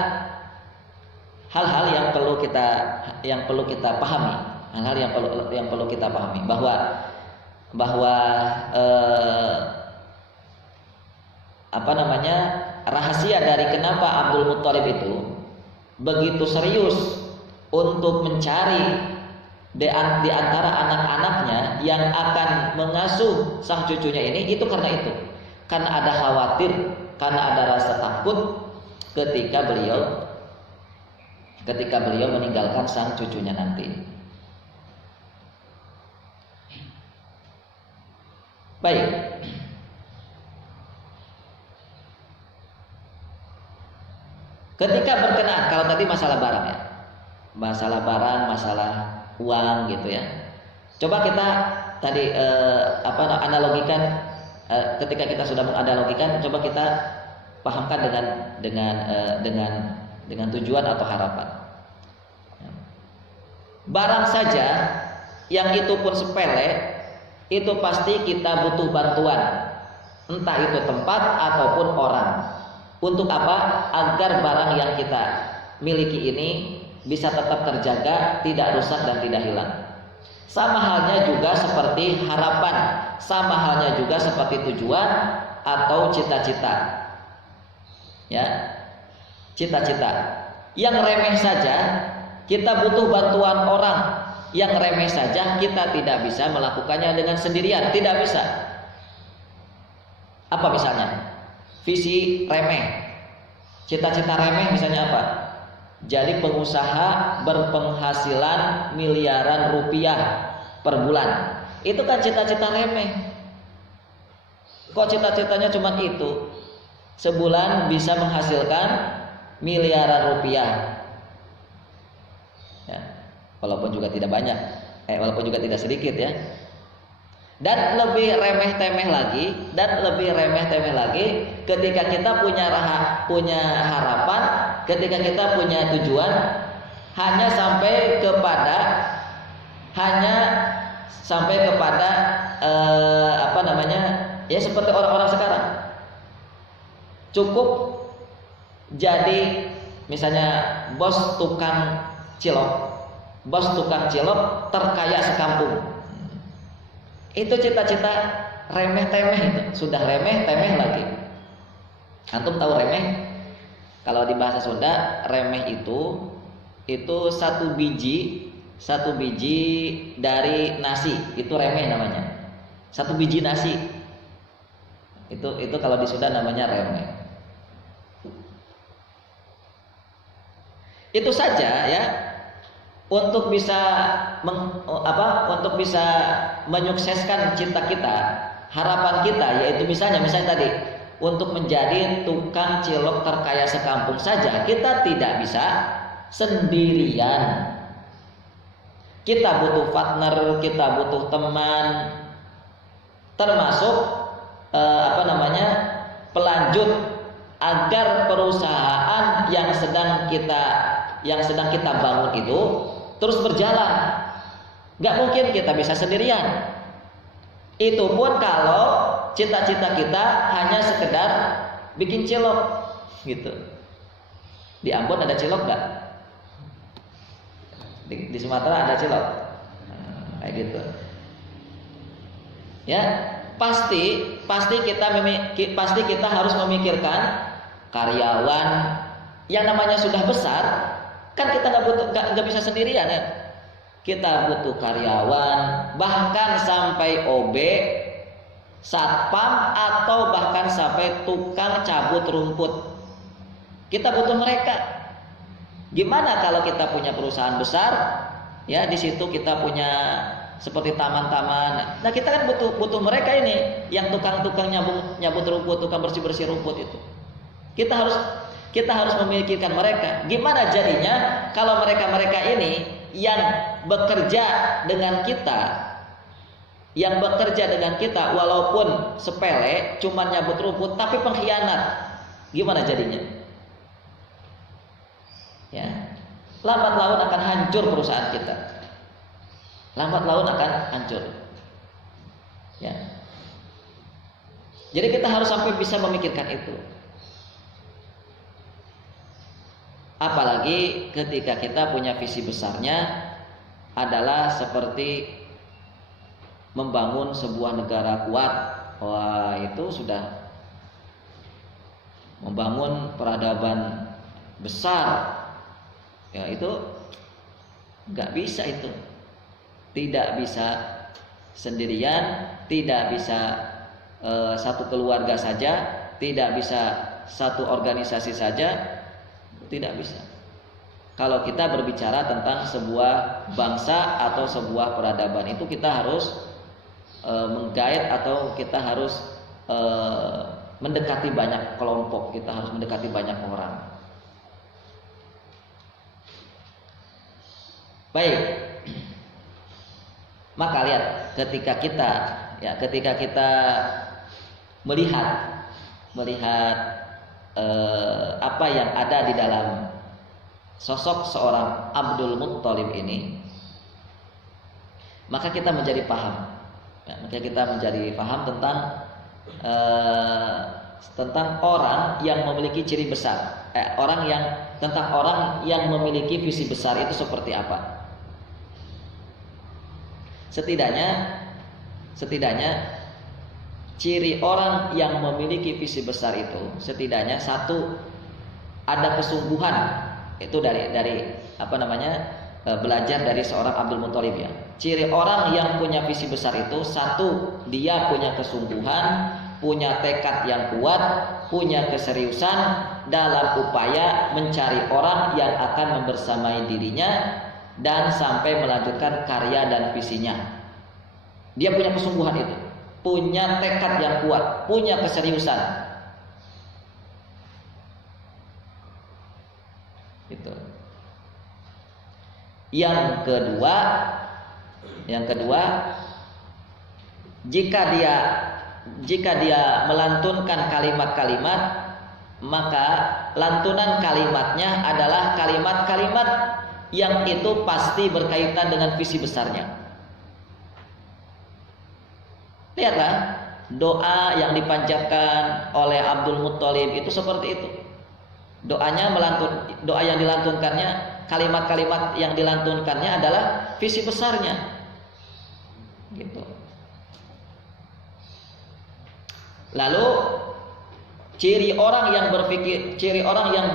hal-hal yang perlu kita pahami, bahwa rahasia dari kenapa Abdul Muthalib itu begitu serius untuk mencari di antara anak-anaknya yang akan mengasuh sang cucunya ini, itu karena ada khawatir, karena ada rasa takut ketika beliau meninggalkan sang cucunya nanti. Baik. Ketika berkenaan, kalau tadi masalah barang ya, masalah uang gitu ya. Coba kita tadi analogikan, ketika kita sudah menganalogikan, coba kita pahamkan dengan tujuan atau harapan. Barang saja yang itu pun sepele, itu pasti kita butuh bantuan, entah itu tempat ataupun orang. Untuk apa? Agar barang yang kita miliki ini bisa tetap terjaga, tidak rusak dan tidak hilang. Sama halnya juga seperti harapan, sama halnya juga seperti tujuan atau cita-cita. Ya, cita-cita. Yang remeh saja kita butuh bantuan orang. Yang remeh saja kita tidak bisa melakukannya dengan sendirian, tidak bisa. Apa misalnya? Visi remeh, cita-cita remeh misalnya apa? Jadi pengusaha berpenghasilan miliaran rupiah per bulan. Itu kan cita-cita remeh. Kok cita-citanya cuma itu? Sebulan bisa menghasilkan miliaran rupiah, ya, walaupun juga tidak banyak, walaupun juga tidak sedikit ya. Dan lebih remeh-temeh lagi ketika kita punya harapan, ketika kita punya tujuan, hanya sampai kepada ya seperti orang-orang sekarang. Cukup jadi misalnya bos tukang cilok terkaya sekampung. Itu cita-cita remeh-temeh, itu sudah remeh-temeh lagi. Antum tahu remeh? Kalau di bahasa Sunda, remeh itu satu biji dari nasi, itu remeh namanya. Satu biji nasi. Itu kalau di Sunda namanya remeh. Itu saja ya, untuk bisa menyukseskan cita kita, harapan kita, yaitu misalnya tadi untuk menjadi tukang cilok terkaya sekampung saja, kita tidak bisa sendirian. Kita butuh partner, kita butuh teman, termasuk pelanjut, agar perusahaan yang sedang kita bangun itu terus berjalan. Gak mungkin kita bisa sendirian. Itu pun kalau cita-cita kita hanya sekedar bikin cilok gitu. Di Ambon ada cilok nggak? Di Sumatera ada cilok, kayak gitu. Ya, pasti kita harus memikirkan karyawan yang namanya sudah besar. Kan kita nggak bisa sendirian ya. Kita butuh karyawan, bahkan sampai OB, satpam, atau bahkan sampai tukang cabut rumput. Kita butuh mereka. Gimana kalau kita punya perusahaan besar, ya di situ kita punya seperti taman-taman. Nah kita kan butuh mereka ini, yang tukang-tukang nyabut rumput, tukang bersih-bersih rumput itu. Kita harus memikirkan mereka. Gimana jadinya kalau mereka ini yang bekerja dengan kita, walaupun sepele, cuma nyabut rumput, tapi pengkhianat, gimana jadinya? Ya, lambat laun akan hancur perusahaan kita. Lambat laun akan hancur. Ya. Jadi kita harus sampai bisa memikirkan itu. Apalagi ketika kita punya visi besarnya adalah seperti membangun sebuah negara kuat. Wah, itu sudah membangun peradaban besar. Ya, itu nggak bisa itu. Tidak bisa sendirian, tidak bisa satu keluarga saja, tidak bisa satu organisasi saja. Tidak bisa. Kalau kita berbicara tentang sebuah bangsa atau sebuah peradaban, itu kita harus menggait atau kita harus mendekati banyak kelompok, kita harus mendekati banyak orang. Baik. Maka lihat ketika kita melihat apa yang ada di dalam sosok seorang Abdul Muttalib ini, maka kita menjadi paham. Ya, maka kita menjadi paham tentang orang yang memiliki ciri besar, orang yang memiliki visi besar itu seperti apa. Setidaknya ciri orang yang memiliki visi besar itu setidaknya satu, ada kesungguhan. Itu dari belajar dari seorang Abdul Muttalib ya. Ciri orang yang punya visi besar itu satu, dia punya kesungguhan, punya tekad yang kuat, punya keseriusan dalam upaya mencari orang yang akan membersamai dirinya dan sampai melanjutkan karya dan visinya. Dia punya kesungguhan itu, punya tekad yang kuat, punya keseriusan. Gitu. Yang kedua, jika dia melantunkan kalimat-kalimat, maka lantunan kalimatnya adalah kalimat-kalimat yang itu pasti berkaitan dengan visi besarnya. Lihatlah doa yang dipanjatkan oleh Abdul Muttalib itu seperti itu. Doa yang dilantunkannya, kalimat-kalimat yang dilantunkannya adalah visi besarnya. Gitu. Lalu ciri orang yang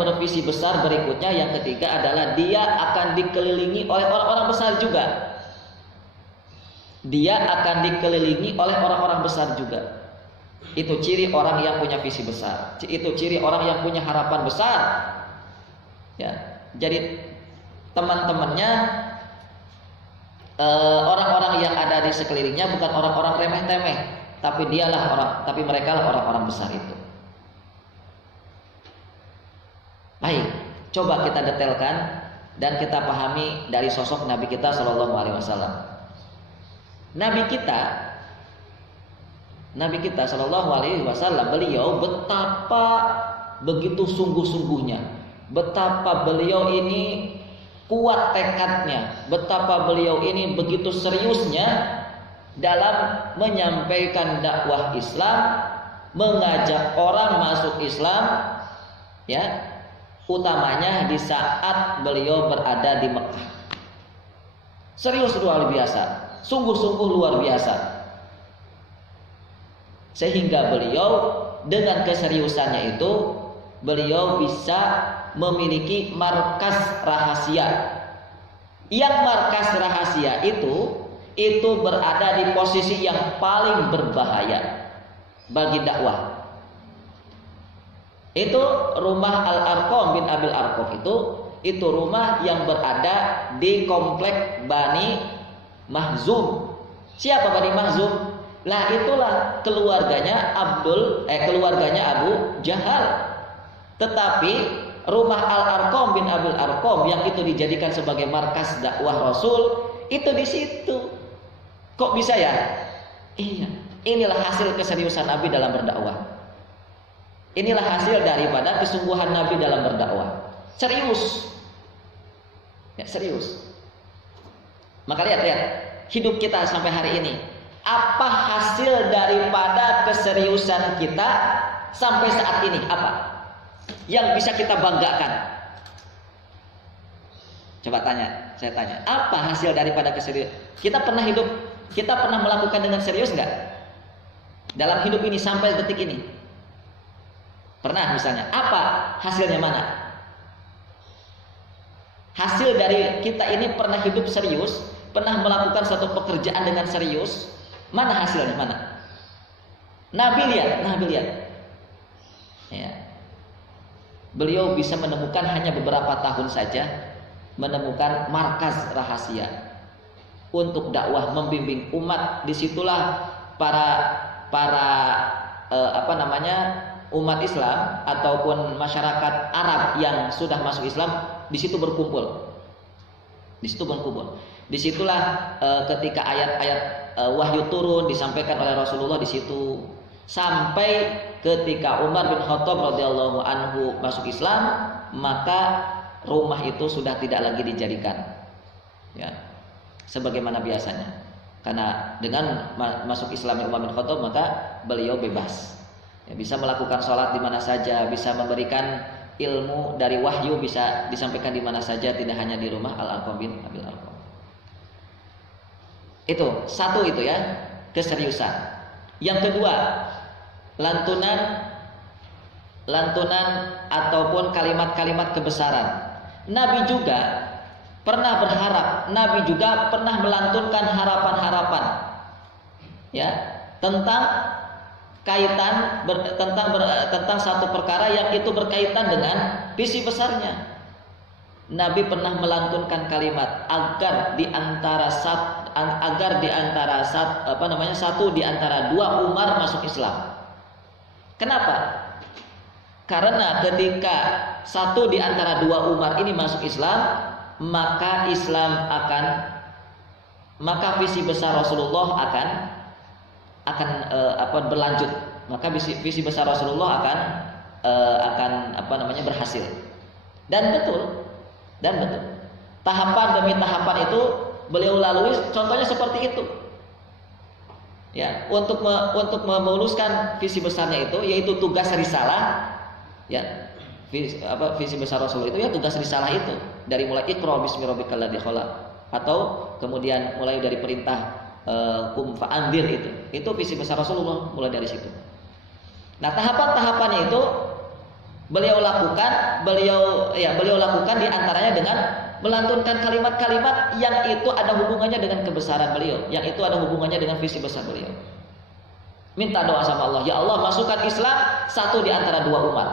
bervisi besar berikutnya yang ketiga adalah dia akan dikelilingi oleh orang-orang besar juga. Dia akan dikelilingi oleh orang-orang besar juga. Itu ciri orang yang punya visi besar. Itu ciri orang yang punya harapan besar. Ya, jadi teman-temannya, orang-orang yang ada di sekelilingnya bukan orang-orang remeh-temeh, tapi mereka lah orang-orang besar itu. Baik, coba kita detailkan dan kita pahami dari sosok Nabi kita Shallallahu Alaihi Wasallam. Nabi kita Shallallahu Alaihi Wasallam, beliau betapa begitu sungguh-sungguhnya, betapa beliau ini kuat tekadnya, betapa beliau ini begitu seriusnya dalam menyampaikan dakwah Islam, mengajak orang masuk Islam, ya, utamanya di saat beliau berada di Mekah. Serius luar biasa, sungguh-sungguh luar biasa. Sehingga beliau dengan keseriusannya itu, beliau bisa memiliki markas rahasia. Yang markas rahasia itu berada di posisi yang paling berbahaya bagi dakwah. Itu rumah Al-Arqam bin Abil Arqam itu rumah yang berada di komplek Bani Mahzum. Siapa Bani Mahzum? Lah itulah keluarganya Abu Jahal. Tetapi rumah Al-Arqam bin Abil Arqam yang itu dijadikan sebagai markas dakwah Rasul itu di situ. Kok bisa ya? Iya, inilah hasil keseriusan Nabi dalam berdakwah. Inilah hasil daripada kesungguhan Nabi dalam berdakwah. Serius. Ya, serius. Maka lihat hidup kita sampai hari ini. Apa hasil daripada keseriusan kita sampai saat ini? Apa yang bisa kita banggakan? Coba saya tanya. Apa hasil daripada keseriusan? Kita pernah melakukan dengan serius enggak? Dalam hidup ini sampai detik ini. Pernah misalnya. Apa hasilnya mana? Hasil dari kita ini pernah hidup serius, pernah melakukan satu pekerjaan dengan serius. Mana hasilnya? Mana? Nabi lihat. Ya. Beliau bisa menemukan hanya beberapa tahun saja, menemukan markas rahasia untuk dakwah membimbing umat. Disitulah para umat Islam ataupun masyarakat Arab yang sudah masuk Islam di situ berkumpul. Disitulah ketika ayat-ayat wahyu turun disampaikan oleh Rasulullah di situ, sampai ketika Umar bin Khattab radhiyallahu anhu masuk Islam, maka rumah itu sudah tidak lagi dijadikan, ya, sebagaimana biasanya. Karena dengan masuk Islamnya Umar bin Khattab, maka beliau bebas, ya, bisa melakukan sholat di mana saja, bisa memberikan ilmu dari wahyu, bisa disampaikan di mana saja, tidak hanya di rumah Al-Arqam bin Abil Arqam. Itu satu, itu ya, keseriusan. Yang kedua, lantunan ataupun kalimat-kalimat kebesaran. Nabi juga pernah berharap, Nabi juga pernah melantunkan harapan-harapan, ya, tentang tentang satu perkara yang itu berkaitan dengan visi besarnya. Nabi pernah melantunkan kalimat agar di antara satu di antara dua Umar masuk Islam. Kenapa? Karena ketika satu di antara dua Umar ini masuk Islam, maka visi besar Rasulullah akan berlanjut. Maka visi besar Rasulullah akan berhasil. Dan betul. Tahapan demi tahapan itu beliau lalui, contohnya seperti itu. Ya, untuk memuluskan visi besarnya itu, yaitu tugas risalah, ya. Visi besar Rasul itu ya tugas risalah itu, dari mulai Iqra bismi rabbikal ladzi khalaq, atau kemudian mulai dari perintah kum fa'andir, itu visi besar Rasulullah, mulai dari situ. Nah, tahapan-tahapannya itu beliau lakukan di antaranya dengan melantunkan kalimat-kalimat yang itu ada hubungannya dengan kebesaran beliau, yang itu ada hubungannya dengan visi besar beliau. Minta doa sama Allah, ya Allah, masukkan Islam satu di antara dua Umar,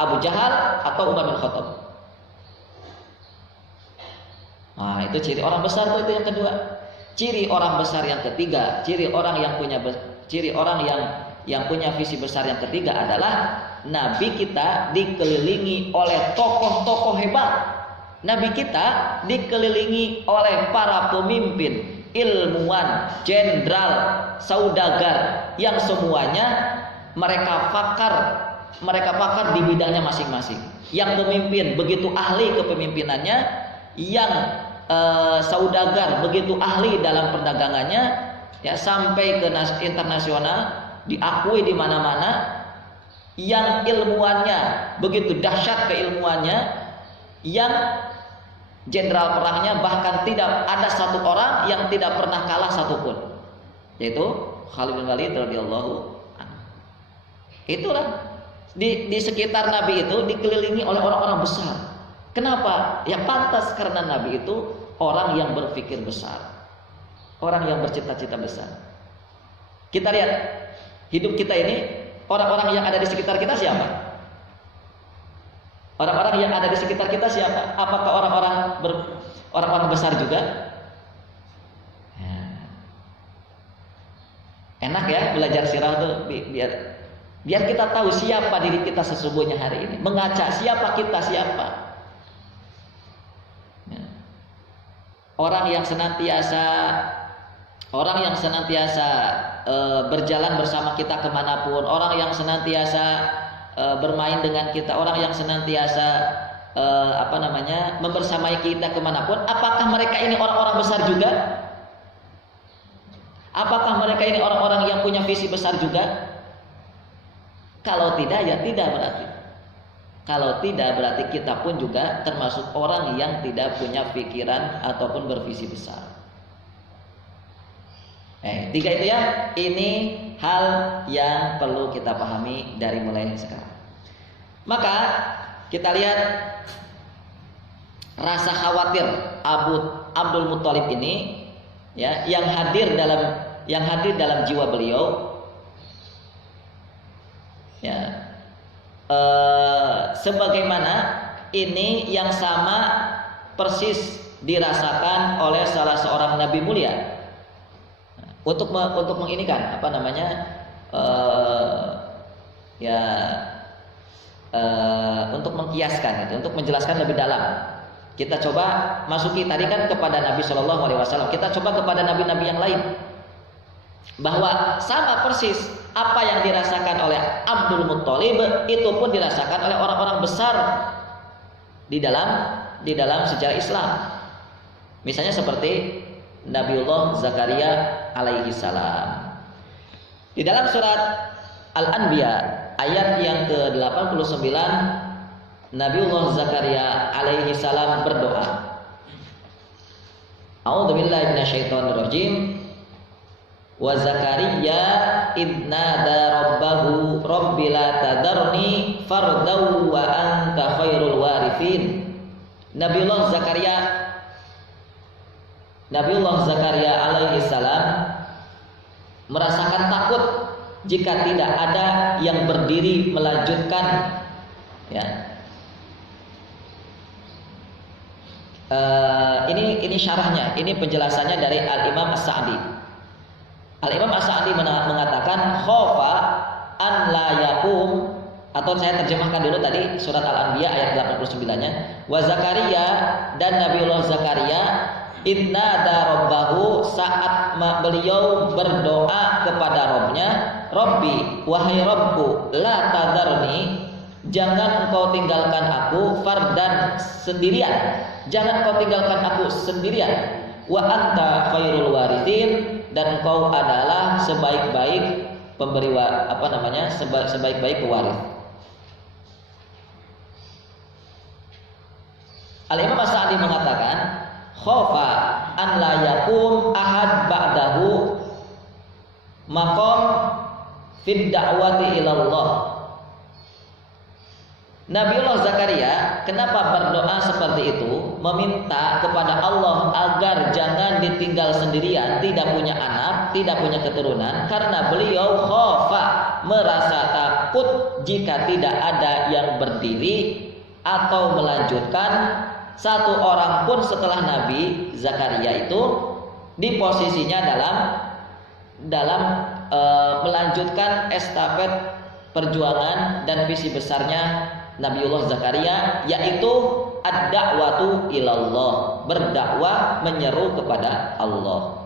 Abu Jahal atau Umar bin Khattab. Nah, itu ciri orang besar itu yang kedua. Ciri orang besar yang ketiga, ciri orang yang punya visi besar yang ketiga adalah Nabi kita dikelilingi oleh tokoh-tokoh hebat. Nabi kita dikelilingi oleh para pemimpin, ilmuwan, jenderal, saudagar, yang semuanya mereka pakar di bidangnya masing-masing. Yang pemimpin begitu ahli kepemimpinannya, yang saudagar begitu ahli dalam perdagangannya, ya sampai ke internasional, diakui di mana-mana, yang ilmuannya begitu dahsyat keilmuannya, yang jenderal perangnya bahkan tidak ada satu orang yang tidak pernah kalah satupun, yaitu Khalid bin Walid radhiyallahu anhu. Itulah di sekitar Nabi itu dikelilingi oleh orang-orang besar. Kenapa? Ya pantas karena Nabi itu orang yang berpikir besar, orang yang bercita-cita besar. Kita lihat hidup kita ini, orang-orang yang ada di sekitar kita siapa? Orang-orang yang ada di sekitar kita siapa? Apakah orang-orang besar juga? Ya. Enak ya belajar sirah tuh, biar kita tahu siapa diri kita sesungguhnya hari ini. Mengaca siapa kita, siapa. Ya. Orang yang senantiasa berjalan bersama kita kemanapun, orang yang senantiasa bermain dengan kita, orang yang senantiasa membersamai kita kemanapun. Apakah mereka ini orang-orang besar juga? Apakah mereka ini orang-orang yang punya visi besar juga? Kalau tidak, ya tidak berarti. Kalau tidak, berarti kita pun juga termasuk orang yang tidak punya pikiran ataupun bervisi besar. Tiga itu ya, ini hal yang perlu kita pahami dari mulai sekarang. Maka kita lihat rasa khawatir Abdul Muthalib ini, ya, yang hadir dalam jiwa beliau, ya, sebagaimana ini yang sama persis dirasakan oleh salah seorang nabi mulia. Untuk menginikan untuk mengkiaskan itu, untuk menjelaskan lebih dalam. Kita coba masuki tadi kan kepada Nabi Shallallahu Alaihi Wasallam. Kita coba kepada nabi-nabi yang lain, bahwa sama persis apa yang dirasakan oleh Abdul Muthalib itu pun dirasakan oleh orang-orang besar di dalam sejarah Islam. Misalnya seperti Nabiullah Zakaria alaihi salam. Di dalam surat Al-Anbiya ayat yang ke-89, Nabiullah Zakaria alaihi salam berdoa, A'udzubillahi minasyaitonirrajim. Wa Zakaria idnada rabbahu rabbi la tadarni fardaw wa anta khairul warithin. Nabiullah Zakaria alaihi salam merasakan takut jika tidak ada yang berdiri melanjutkan, ya. Ini syarahnya, ini penjelasannya dari Al-Imam As-Sa'di. Al-Imam As-Sa'di mengatakan khofa an la yakum, atau saya terjemahkan dulu tadi surat Al-Anbiya ayat 89-nya. Wa Zakaria, dan Nabiullah Zakaria idnada rabbahu, saat beliau berdoa kepada Rabbnya, Rabbi, wahai Rabbku, la tadarni, jangan engkau tinggalkan aku fardan, sendirian. Jangan engkau tinggalkan aku sendirian. Wa anta khairul warithin, dan engkau adalah sebaik-baik pemberi sebaik-baik pewaris. Al-Imam As-Sa'di mengatakan khofa an la yakum ahad ba'dahu maqam fid da'wati ilallah. Nabiullah Zakaria kenapa berdoa seperti itu, meminta kepada Allah agar jangan ditinggal sendirian, tidak punya anak, tidak punya keturunan, karena beliau khofa, merasa takut jika tidak ada yang berdiri atau melanjutkan satu orang pun setelah Nabi Zakaria itu di posisinya dalam melanjutkan estafet perjuangan dan visi besarnya Nabiullah Zakaria, yaitu ad-da'watu ilallah, berdakwah, menyeru kepada Allah.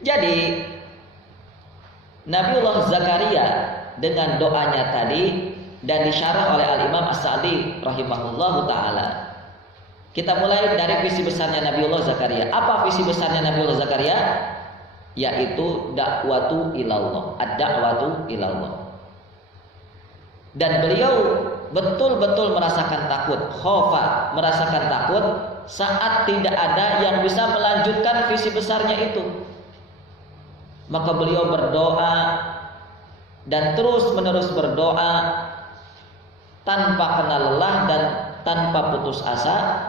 Jadi Nabiullah Zakaria dengan doanya tadi dan disyarah oleh Al-Imam As-Sa'di rahimahullahu ta'ala, Kita mulai dari visi besarnya Nabiullah Zakaria. Apa visi besarnya Nabiullah Zakaria? Yaitu dakwatu ilallah, ad-da'watu ilallah. Dan beliau betul-betul merasakan takut, khofa, merasakan takut saat tidak ada yang bisa melanjutkan visi besarnya itu. Maka beliau berdoa dan terus-menerus berdoa tanpa kenal lelah dan tanpa putus asa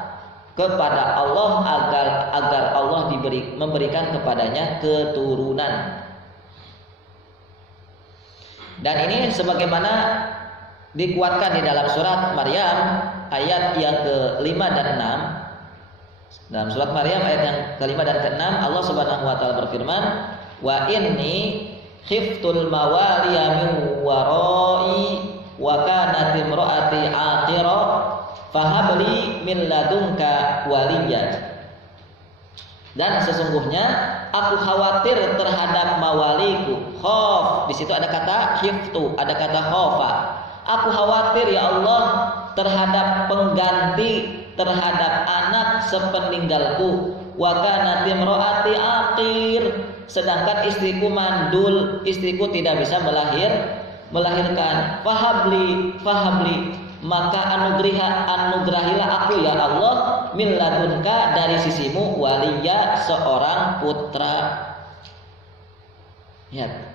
kepada Allah agar Allah memberikan kepadanya keturunan. Dan ini sebagaimana dikuatkan di dalam surat Maryam ayat yang ke-5 dan 6. Dalam surat Maryam ayat yang ke-5 dan ke-6 Allah Subhanahu wa taala berfirman, "Wa inni khiftul mawaliya min warai wa kanat imraati aqira fahabli min ladunka waliyya." Dan sesungguhnya aku khawatir terhadap mawaliku. Khauf, di situ ada kata khiftu, ada kata khaufa. Aku khawatir ya Allah terhadap pengganti, terhadap anak sepeninggalku. Wa kanat imraati aqir, sedangkan istriku mandul, istriku tidak bisa melahirkan. Fahabli, maka anugerahilah aku ya Allah min ladunka, dari sisimu, waliya, seorang putra. Lihat,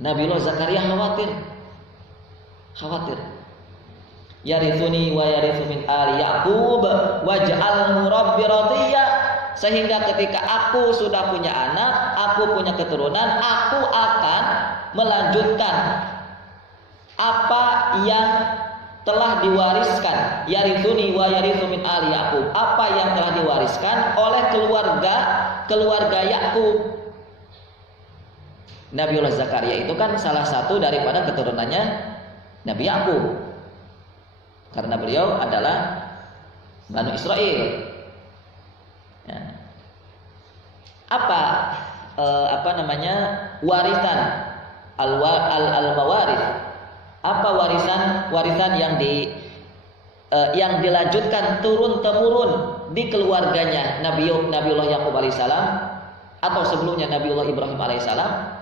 Nabiullah Zakaria khawatir. Yarithuni wa yarithu min ali Yaqub waj'alhu rabbi radiyya, sehingga ketika aku sudah punya anak, aku punya keturunan, aku akan melanjutkan apa yang telah diwariskan. Yarithuni wa yarithu min ali Yaqub, apa yang telah diwariskan oleh keluarga Yakub. Nabiullah Zakaria itu kan salah satu daripada keturunannya Nabi Yakub, karena beliau adalah Bani Israel. Ya. Apa namanya warisan al-mawarith? Apa warisan yang dilanjutkan turun temurun di keluarganya Nabiullah Yakub alaihissalam atau sebelumnya Nabiullah Ibrahim alaihissalam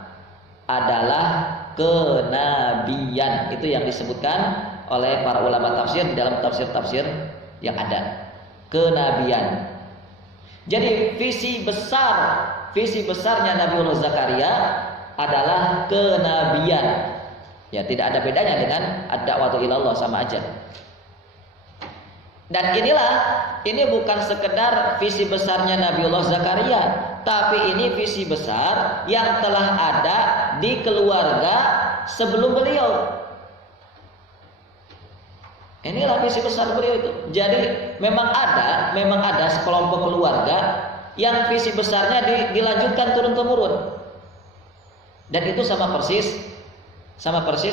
adalah kenabian. Itu yang disebutkan oleh para ulama tafsir di dalam tafsir-tafsir yang ada, kenabian. Jadi visi besarnya Nabiullah Zakaria adalah kenabian. Ya, tidak ada bedanya dengan ad-da'watu ilallah, sama aja. Dan ini bukan sekedar visi besarnya Nabiullah Zakaria, tapi ini visi besar yang telah ada di keluarga sebelum beliau. Inilah visi besar beliau itu. Jadi memang ada sekelompok keluarga yang visi besarnya dilanjutkan turun temurun. Dan itu sama persis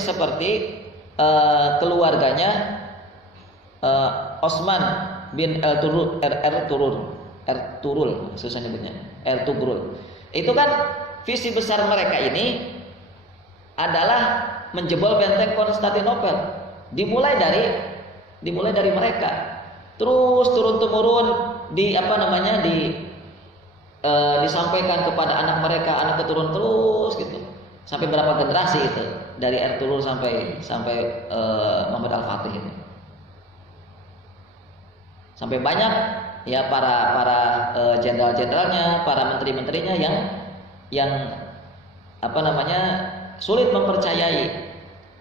seperti keluarganya Osman bin Ertugrul, susah nyebutnya, Ertugrul. Itu kan visi besar mereka ini adalah menjebol benteng Konstantinopel. Dimulai dari mereka, terus turun temurun disampaikan kepada anak mereka, anak keturunan, terus gitu sampai berapa generasi itu, dari Ertugrul sampai Muhammad Al-Fatih itu. Sampai banyak ya para jenderal-jenderalnya, para menteri-menterinya yang sulit mempercayai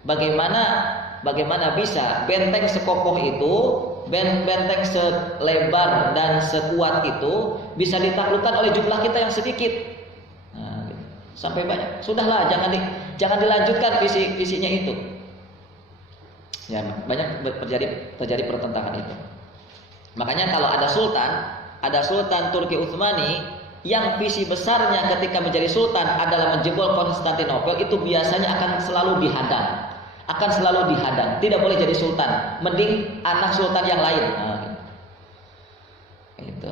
bagaimana bisa benteng sekokoh itu, benteng selebar dan sekuat itu bisa ditaklukkan oleh jumlah kita yang sedikit. Nah, gitu. Sampai banyak. Sudahlah, jangan dilanjutkan visinya itu. Ya, banyak terjadi pertentangan itu. Makanya kalau ada sultan Turki Utsmani yang visi besarnya ketika menjadi sultan adalah menjebol Konstantinopel, itu biasanya akan selalu dihadang. Tidak boleh jadi sultan, mending anak sultan yang lain. Nah, gitu.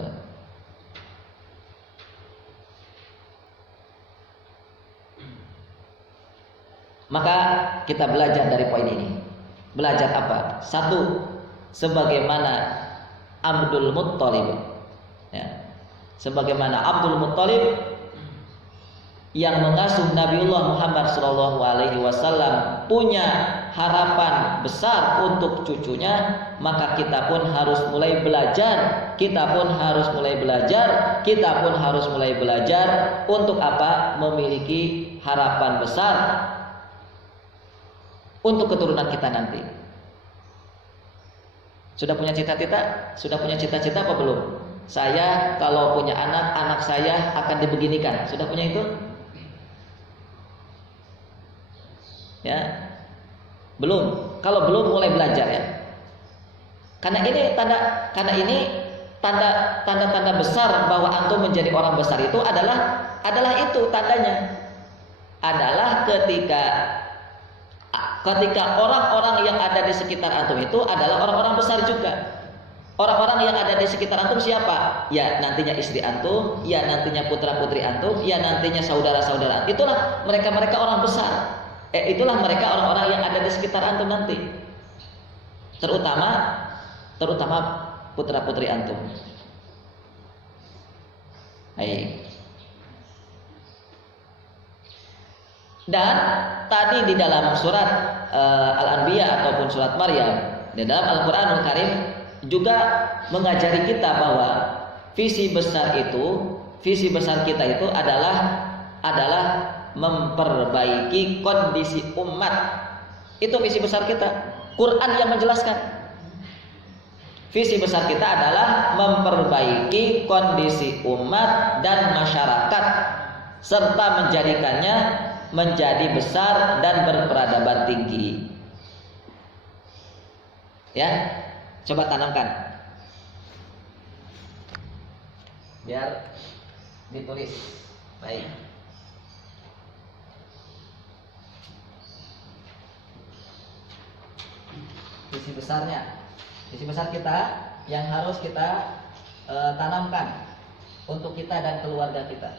Maka kita belajar dari poin ini. Belajar apa? Satu, sebagaimana Abdul Muttalib. Ya. Sebagaimana Abdul Muttalib yang mengasuh Nabiullah Muhammad SAW punya harapan besar untuk cucunya, maka kita pun harus mulai belajar. Kita pun harus mulai belajar untuk apa? Memiliki harapan besar untuk keturunan kita nanti. Sudah punya cita-cita? Sudah punya cita-cita apa belum? Saya kalau punya anak, anak saya akan dibeginikan. Sudah punya itu? Ya, belum. Kalau belum, mulai belajar ya. Karena ini tanda besar bahwa antum menjadi orang besar itu adalah itu tandanya. Adalah ketika orang-orang yang ada di sekitar antum itu adalah orang-orang besar juga. Orang-orang yang ada di sekitar antum siapa? Ya nantinya istri antum, ya nantinya putra-putri antum, ya nantinya saudara-saudara. Itulah mereka-mereka orang besar. Itulah mereka orang-orang yang ada di sekitar antum nanti. Terutama putra-putri antum. Baik. Dan tadi di dalam surat Al-Anbiya ataupun surat Maryam, di dalam Al-Qur'anul Karim juga mengajari kita bahwa visi besar kita itu adalah memperbaiki kondisi umat. Itu visi besar kita. Quran yang menjelaskan. Visi besar kita adalah memperbaiki kondisi umat dan masyarakat serta menjadikannya menjadi besar dan berperadaban tinggi. Ya, coba tanamkan. Biar ditulis. Baik. Visi besar kita yang harus kita tanamkan untuk kita dan keluarga kita.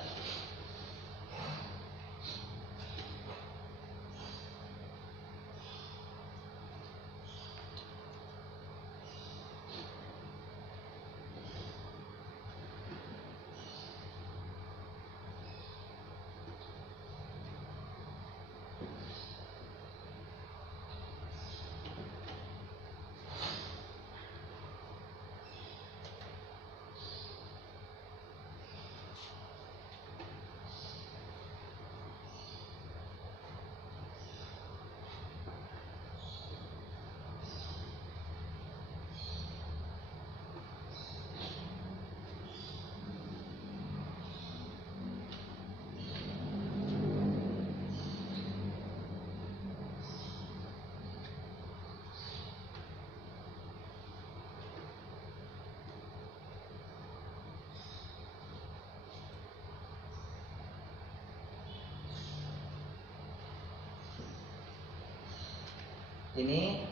Ini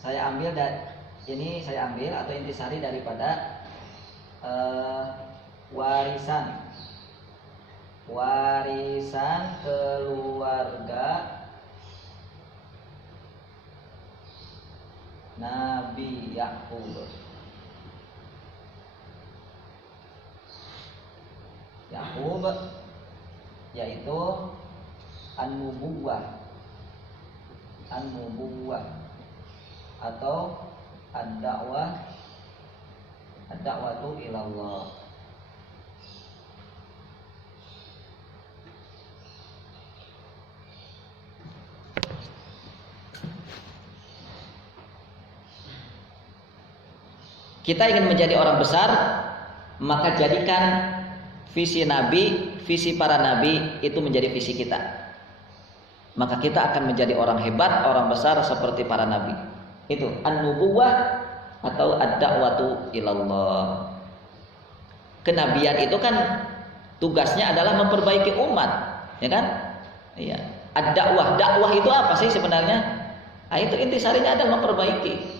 saya ambil atau intisari daripada warisan keluarga Nabi Yakub. Yaitu an-nubuwah atau ad-da'watu ilallah. Kita ingin menjadi orang besar, maka jadikan visi Nabi, visi para Nabi itu menjadi visi kita. Maka kita akan menjadi orang hebat, orang besar seperti para Nabi. Itu an-nubuwah atau ad-da'watu ilallah. Kenabian itu kan tugasnya adalah memperbaiki umat, ya kan? Iya. Ad-da'wah, dakwah itu apa sih sebenarnya? Nah, itu intisarinya adalah memperbaiki.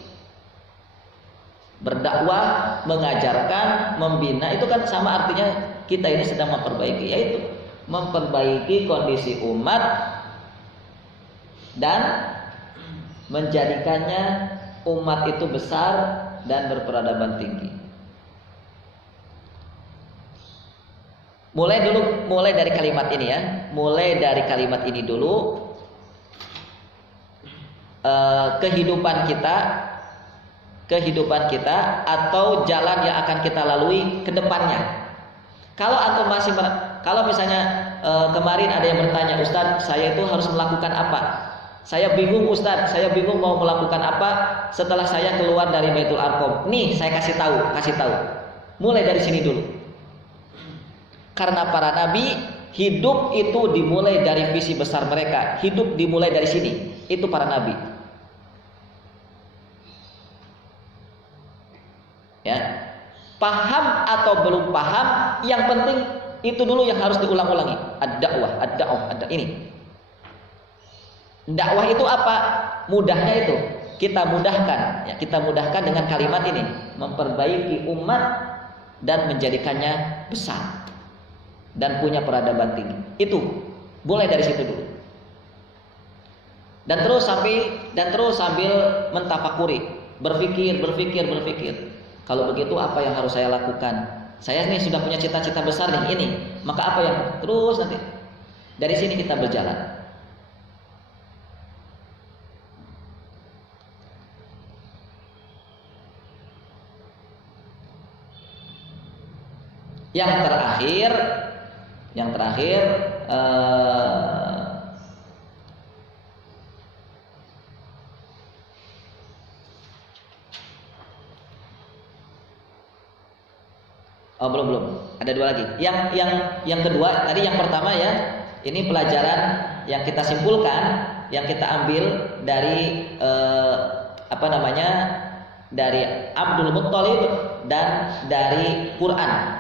Berdakwah, mengajarkan, membina, itu kan sama artinya kita ini sedang memperbaiki, yaitu memperbaiki kondisi umat dan menjadikannya umat itu besar dan berperadaban tinggi. Mulai dari kalimat ini ya. Mulai dari kalimat ini dulu. Kehidupan kita atau jalan yang akan kita lalui ke depannya. Kalau misalnya kemarin ada yang bertanya, Ustadz, saya itu harus melakukan apa? Saya bingung Ustadz, saya bingung mau melakukan apa setelah saya keluar dari Baitul Arqam. Nih, saya kasih tahu. Mulai dari sini dulu. Karena para nabi hidup itu dimulai dari visi besar mereka, hidup dimulai dari sini. Itu para nabi. Ya. Paham atau belum paham, yang penting itu dulu yang harus diulang-ulangi. Ad-da'wah, ini. Dakwah itu apa? Mudahnya itu kita mudahkan dengan kalimat ini, memperbaiki umat dan menjadikannya besar dan punya peradaban tinggi. Itu mulai dari situ dulu. Dan terus sambil mentafakuri, berpikir. Kalau begitu apa yang harus saya lakukan? Saya nih sudah punya cita-cita besar nih ini. Maka apa yang terus nanti dari sini kita berjalan. Yang terakhir belum. Ada dua lagi. Yang kedua, tadi yang pertama ya, ini pelajaran yang kita simpulkan, yang kita ambil dari dari Abdul Muttalib dan dari Quran.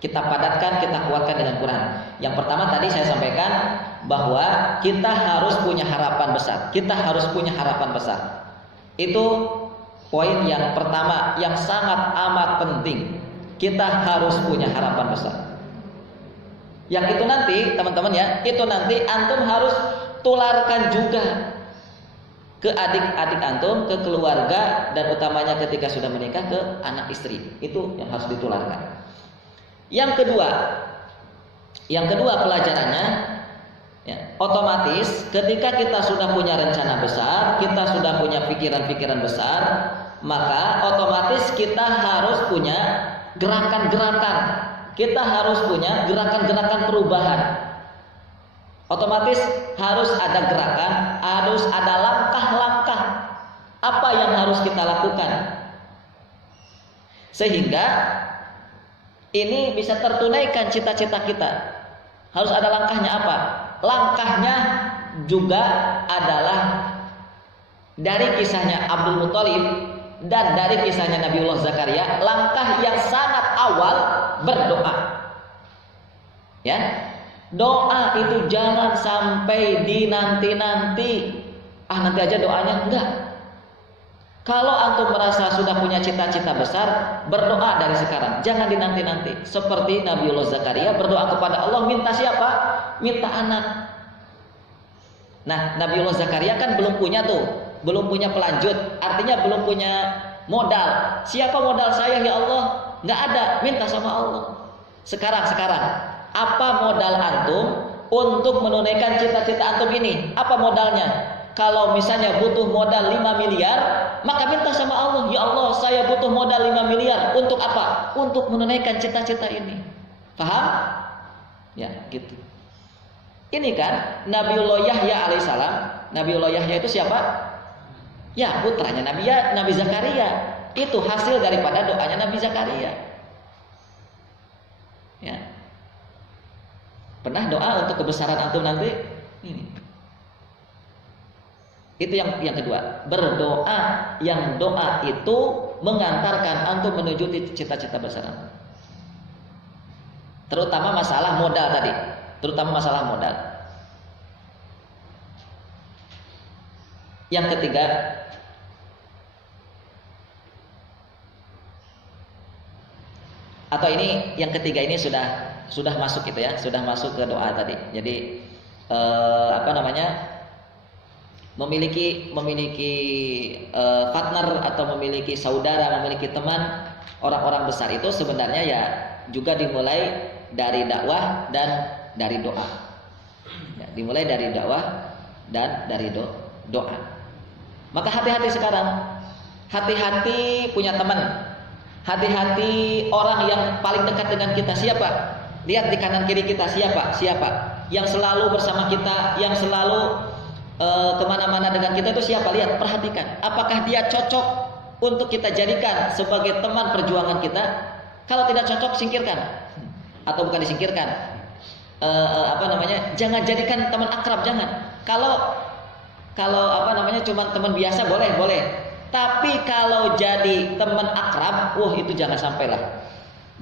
Kita padatkan, kita kuatkan dengan Quran. Yang pertama tadi saya sampaikan bahwa kita harus punya harapan besar. Itu poin yang pertama yang sangat amat penting. Kita harus punya harapan besar. Yang itu nanti teman-teman ya, itu nanti antum harus tularkan juga ke adik-adik antum, ke keluarga, dan utamanya ketika sudah menikah ke anak istri. Itu yang harus ditularkan. Yang kedua pelajarannya ya, otomatis ketika kita sudah punya rencana besar, kita sudah punya pikiran-pikiran besar, maka otomatis kita harus punya gerakan-gerakan. Kita harus punya gerakan-gerakan perubahan. Otomatis harus ada gerakan, harus ada langkah-langkah apa yang harus kita lakukan sehingga ini bisa tertunaikan cita-cita kita. Harus ada langkahnya apa? Langkahnya juga adalah dari kisahnya Abdul Muttalib dan dari kisahnya Nabiullah Zakaria, langkah yang sangat awal berdoa. Ya. Doa itu jangan sampai dinanti-nanti. Nanti aja doanya, enggak. Kalau antum merasa sudah punya cita-cita besar, berdoa dari sekarang, jangan dinanti-nanti. Seperti Nabiullah Zakaria berdoa kepada Allah, minta siapa? Minta anak. Nah, Nabiullah Zakaria kan belum punya pelanjut, artinya belum punya modal. Siapa modal saya ya Allah? Nggak ada, minta sama Allah. Sekarang, apa modal antum untuk menunaikan cita-cita antum ini? Apa modalnya? Kalau misalnya butuh modal 5 miliar, maka minta sama Allah, ya Allah saya butuh modal 5 miliar. Untuk apa? Untuk menunaikan cita-cita ini. Paham? Ya, gitu. Ini kan Nabiullah Yahya alaihissalam. Nabiullah Yahya itu siapa? Ya, putranya Nabi Zakaria. Itu hasil daripada doanya Nabi Zakaria. Ya. Pernah doa untuk kebesaran antum nanti? Ini. Itu yang kedua, berdoa, yang doa itu mengantarkan antum menuju cita-cita besar. Terutama masalah modal tadi, Yang ketiga, atau yang ketiga ini sudah masuk gitu ya, sudah masuk ke doa tadi. Jadi memiliki partner atau memiliki saudara, memiliki teman orang-orang besar itu sebenarnya ya juga dimulai dari dakwah dan dari doa. Ya, dimulai dari dakwah dan dari doa. Maka hati-hati sekarang, hati-hati punya teman, hati-hati orang yang paling dekat dengan kita siapa. Lihat di kanan kiri kita siapa yang selalu bersama kita, yang selalu kemana-mana dengan kita itu siapa. Lihat, perhatikan, apakah dia cocok untuk kita jadikan sebagai teman perjuangan kita. Kalau tidak cocok, singkirkan, atau bukan disingkirkan, jangan jadikan teman akrab, jangan. Kalau cuma teman biasa boleh. Tapi kalau jadi teman akrab, itu jangan sampailah.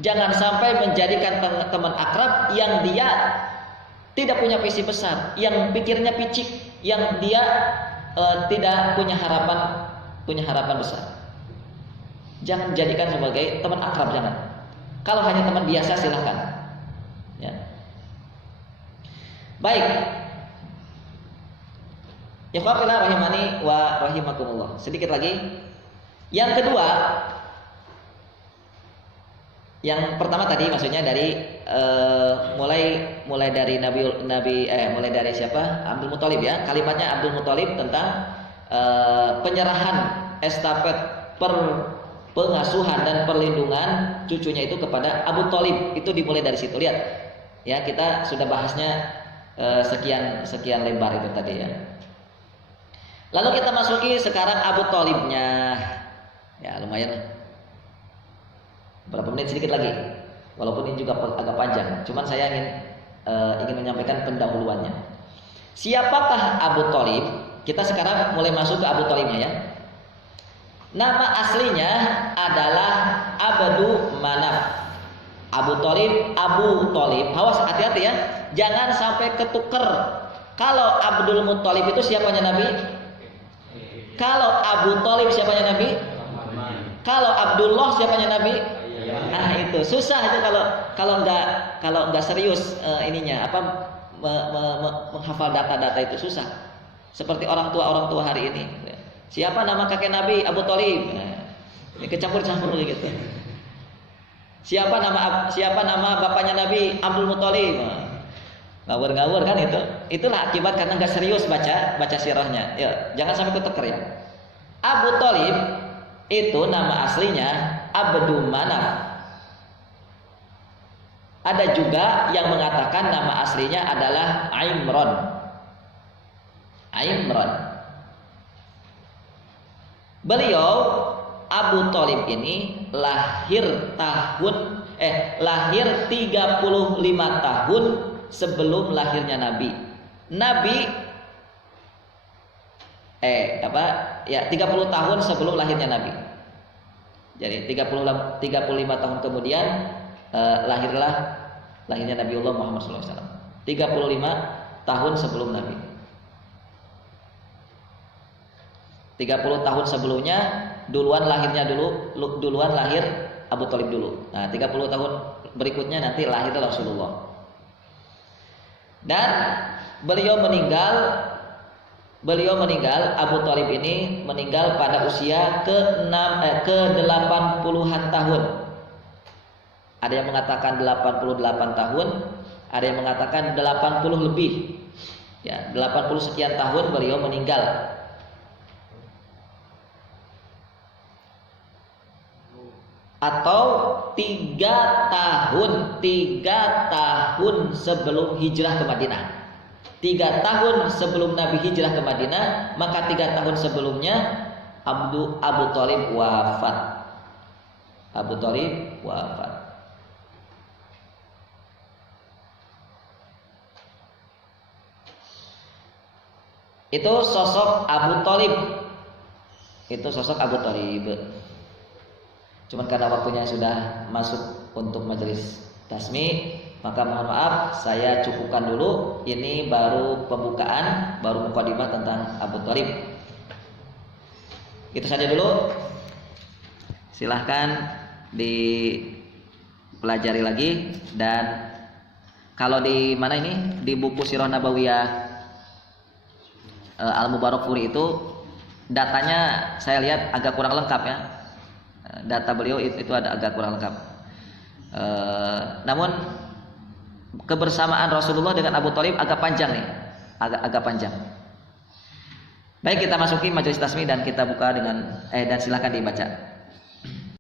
Jangan sampai menjadikan teman akrab yang dia tidak punya visi besar, yang pikirnya picik, yang dia tidak punya harapan besar. Jangan jadikan sebagai teman akrab, jangan. Kalau hanya teman biasa silahkan. Ya. Baik. Ya qafila rahimani wa rahimakumullah. Sedikit lagi. Yang kedua, yang pertama tadi maksudnya dari mulai dari mulai dari siapa? Abdul Muthalib ya. Kalimatnya Abdul Muthalib tentang penyerahan estafet pengasuhan dan perlindungan cucunya itu kepada Abu Thalib. Itu dimulai dari situ. Lihat. Ya, kita sudah bahasnya sekian lebar itu tadi ya. Lalu kita masuki sekarang Abu Thalibnya. Ya, lumayan. Berapa menit sedikit lagi. Walaupun ini juga agak panjang. Cuman saya ingin menyampaikan pendahuluannya. Siapakah Abu Thalib? Kita sekarang mulai masuk ke Abu Thalibnya ya. Nama aslinya adalah Abdu Manaf. Abu Thalib. Awas, hati-hati ya. Jangan sampai ketuker. Kalau Abdul Muthalib itu siapanya Nabi? Kalau Abu Thalib siapanya Nabi? Kalau Abdullah siapanya Nabi? Nah itu susah itu kalau nggak serius ininya menghafal data-data itu susah. Seperti orang tua hari ini. Siapa nama kakek Nabi? Abu Thalib. Ini kecampur-campur gitu. Siapa nama bapaknya Nabi? Abdul Muthalib. Ngawur-ngawur kan itu. Itulah akibat karena nggak serius baca sirahnya. Ya, jangan sampai ketuker ya. Abu Thalib itu nama aslinya Abdu Manaf. Ada juga yang mengatakan nama aslinya adalah Imran. Beliau Abu Thalib ini lahir 35 tahun sebelum lahirnya Nabi. 30 tahun sebelum lahirnya Nabi. Jadi 35 tahun kemudian lahirnya Nabiullah Muhammad SAW. 35 tahun sebelum Nabi. 30 tahun sebelumnya duluan lahir Abu Thalib dulu. Nah, 30 tahun berikutnya nanti lahir Rasulullah. Dan beliau meninggal Abu Thalib ini meninggal pada usia ke-80-an tahun. Ada yang mengatakan 88 tahun, ada yang mengatakan 80 lebih. Ya, 80 sekian tahun beliau meninggal. Atau 3 tahun sebelum hijrah ke Madinah. 3 tahun sebelum Nabi hijrah ke Madinah, maka 3 tahun sebelumnya Abu Thalib wafat. Itu sosok Abu Thalib. Cuman karena waktunya sudah masuk untuk majelis tasmi, maka mohon maaf saya cukupkan dulu. Ini baru pembukaan, baru mukadimah tentang Abu Thalib. Itu saja dulu. Silahkan dipelajari lagi. Dan kalau di mana ini, di buku Sirah Nabawiyah Al-Mubarakfuri itu datanya saya lihat agak kurang lengkap ya. Data beliau itu ada agak kurang lengkap. Namun kebersamaan Rasulullah dengan Abu Thalib agak panjang nih, agak panjang. Baik, kita masuki majelis tasmi dan kita buka dengan dan silakan dibaca.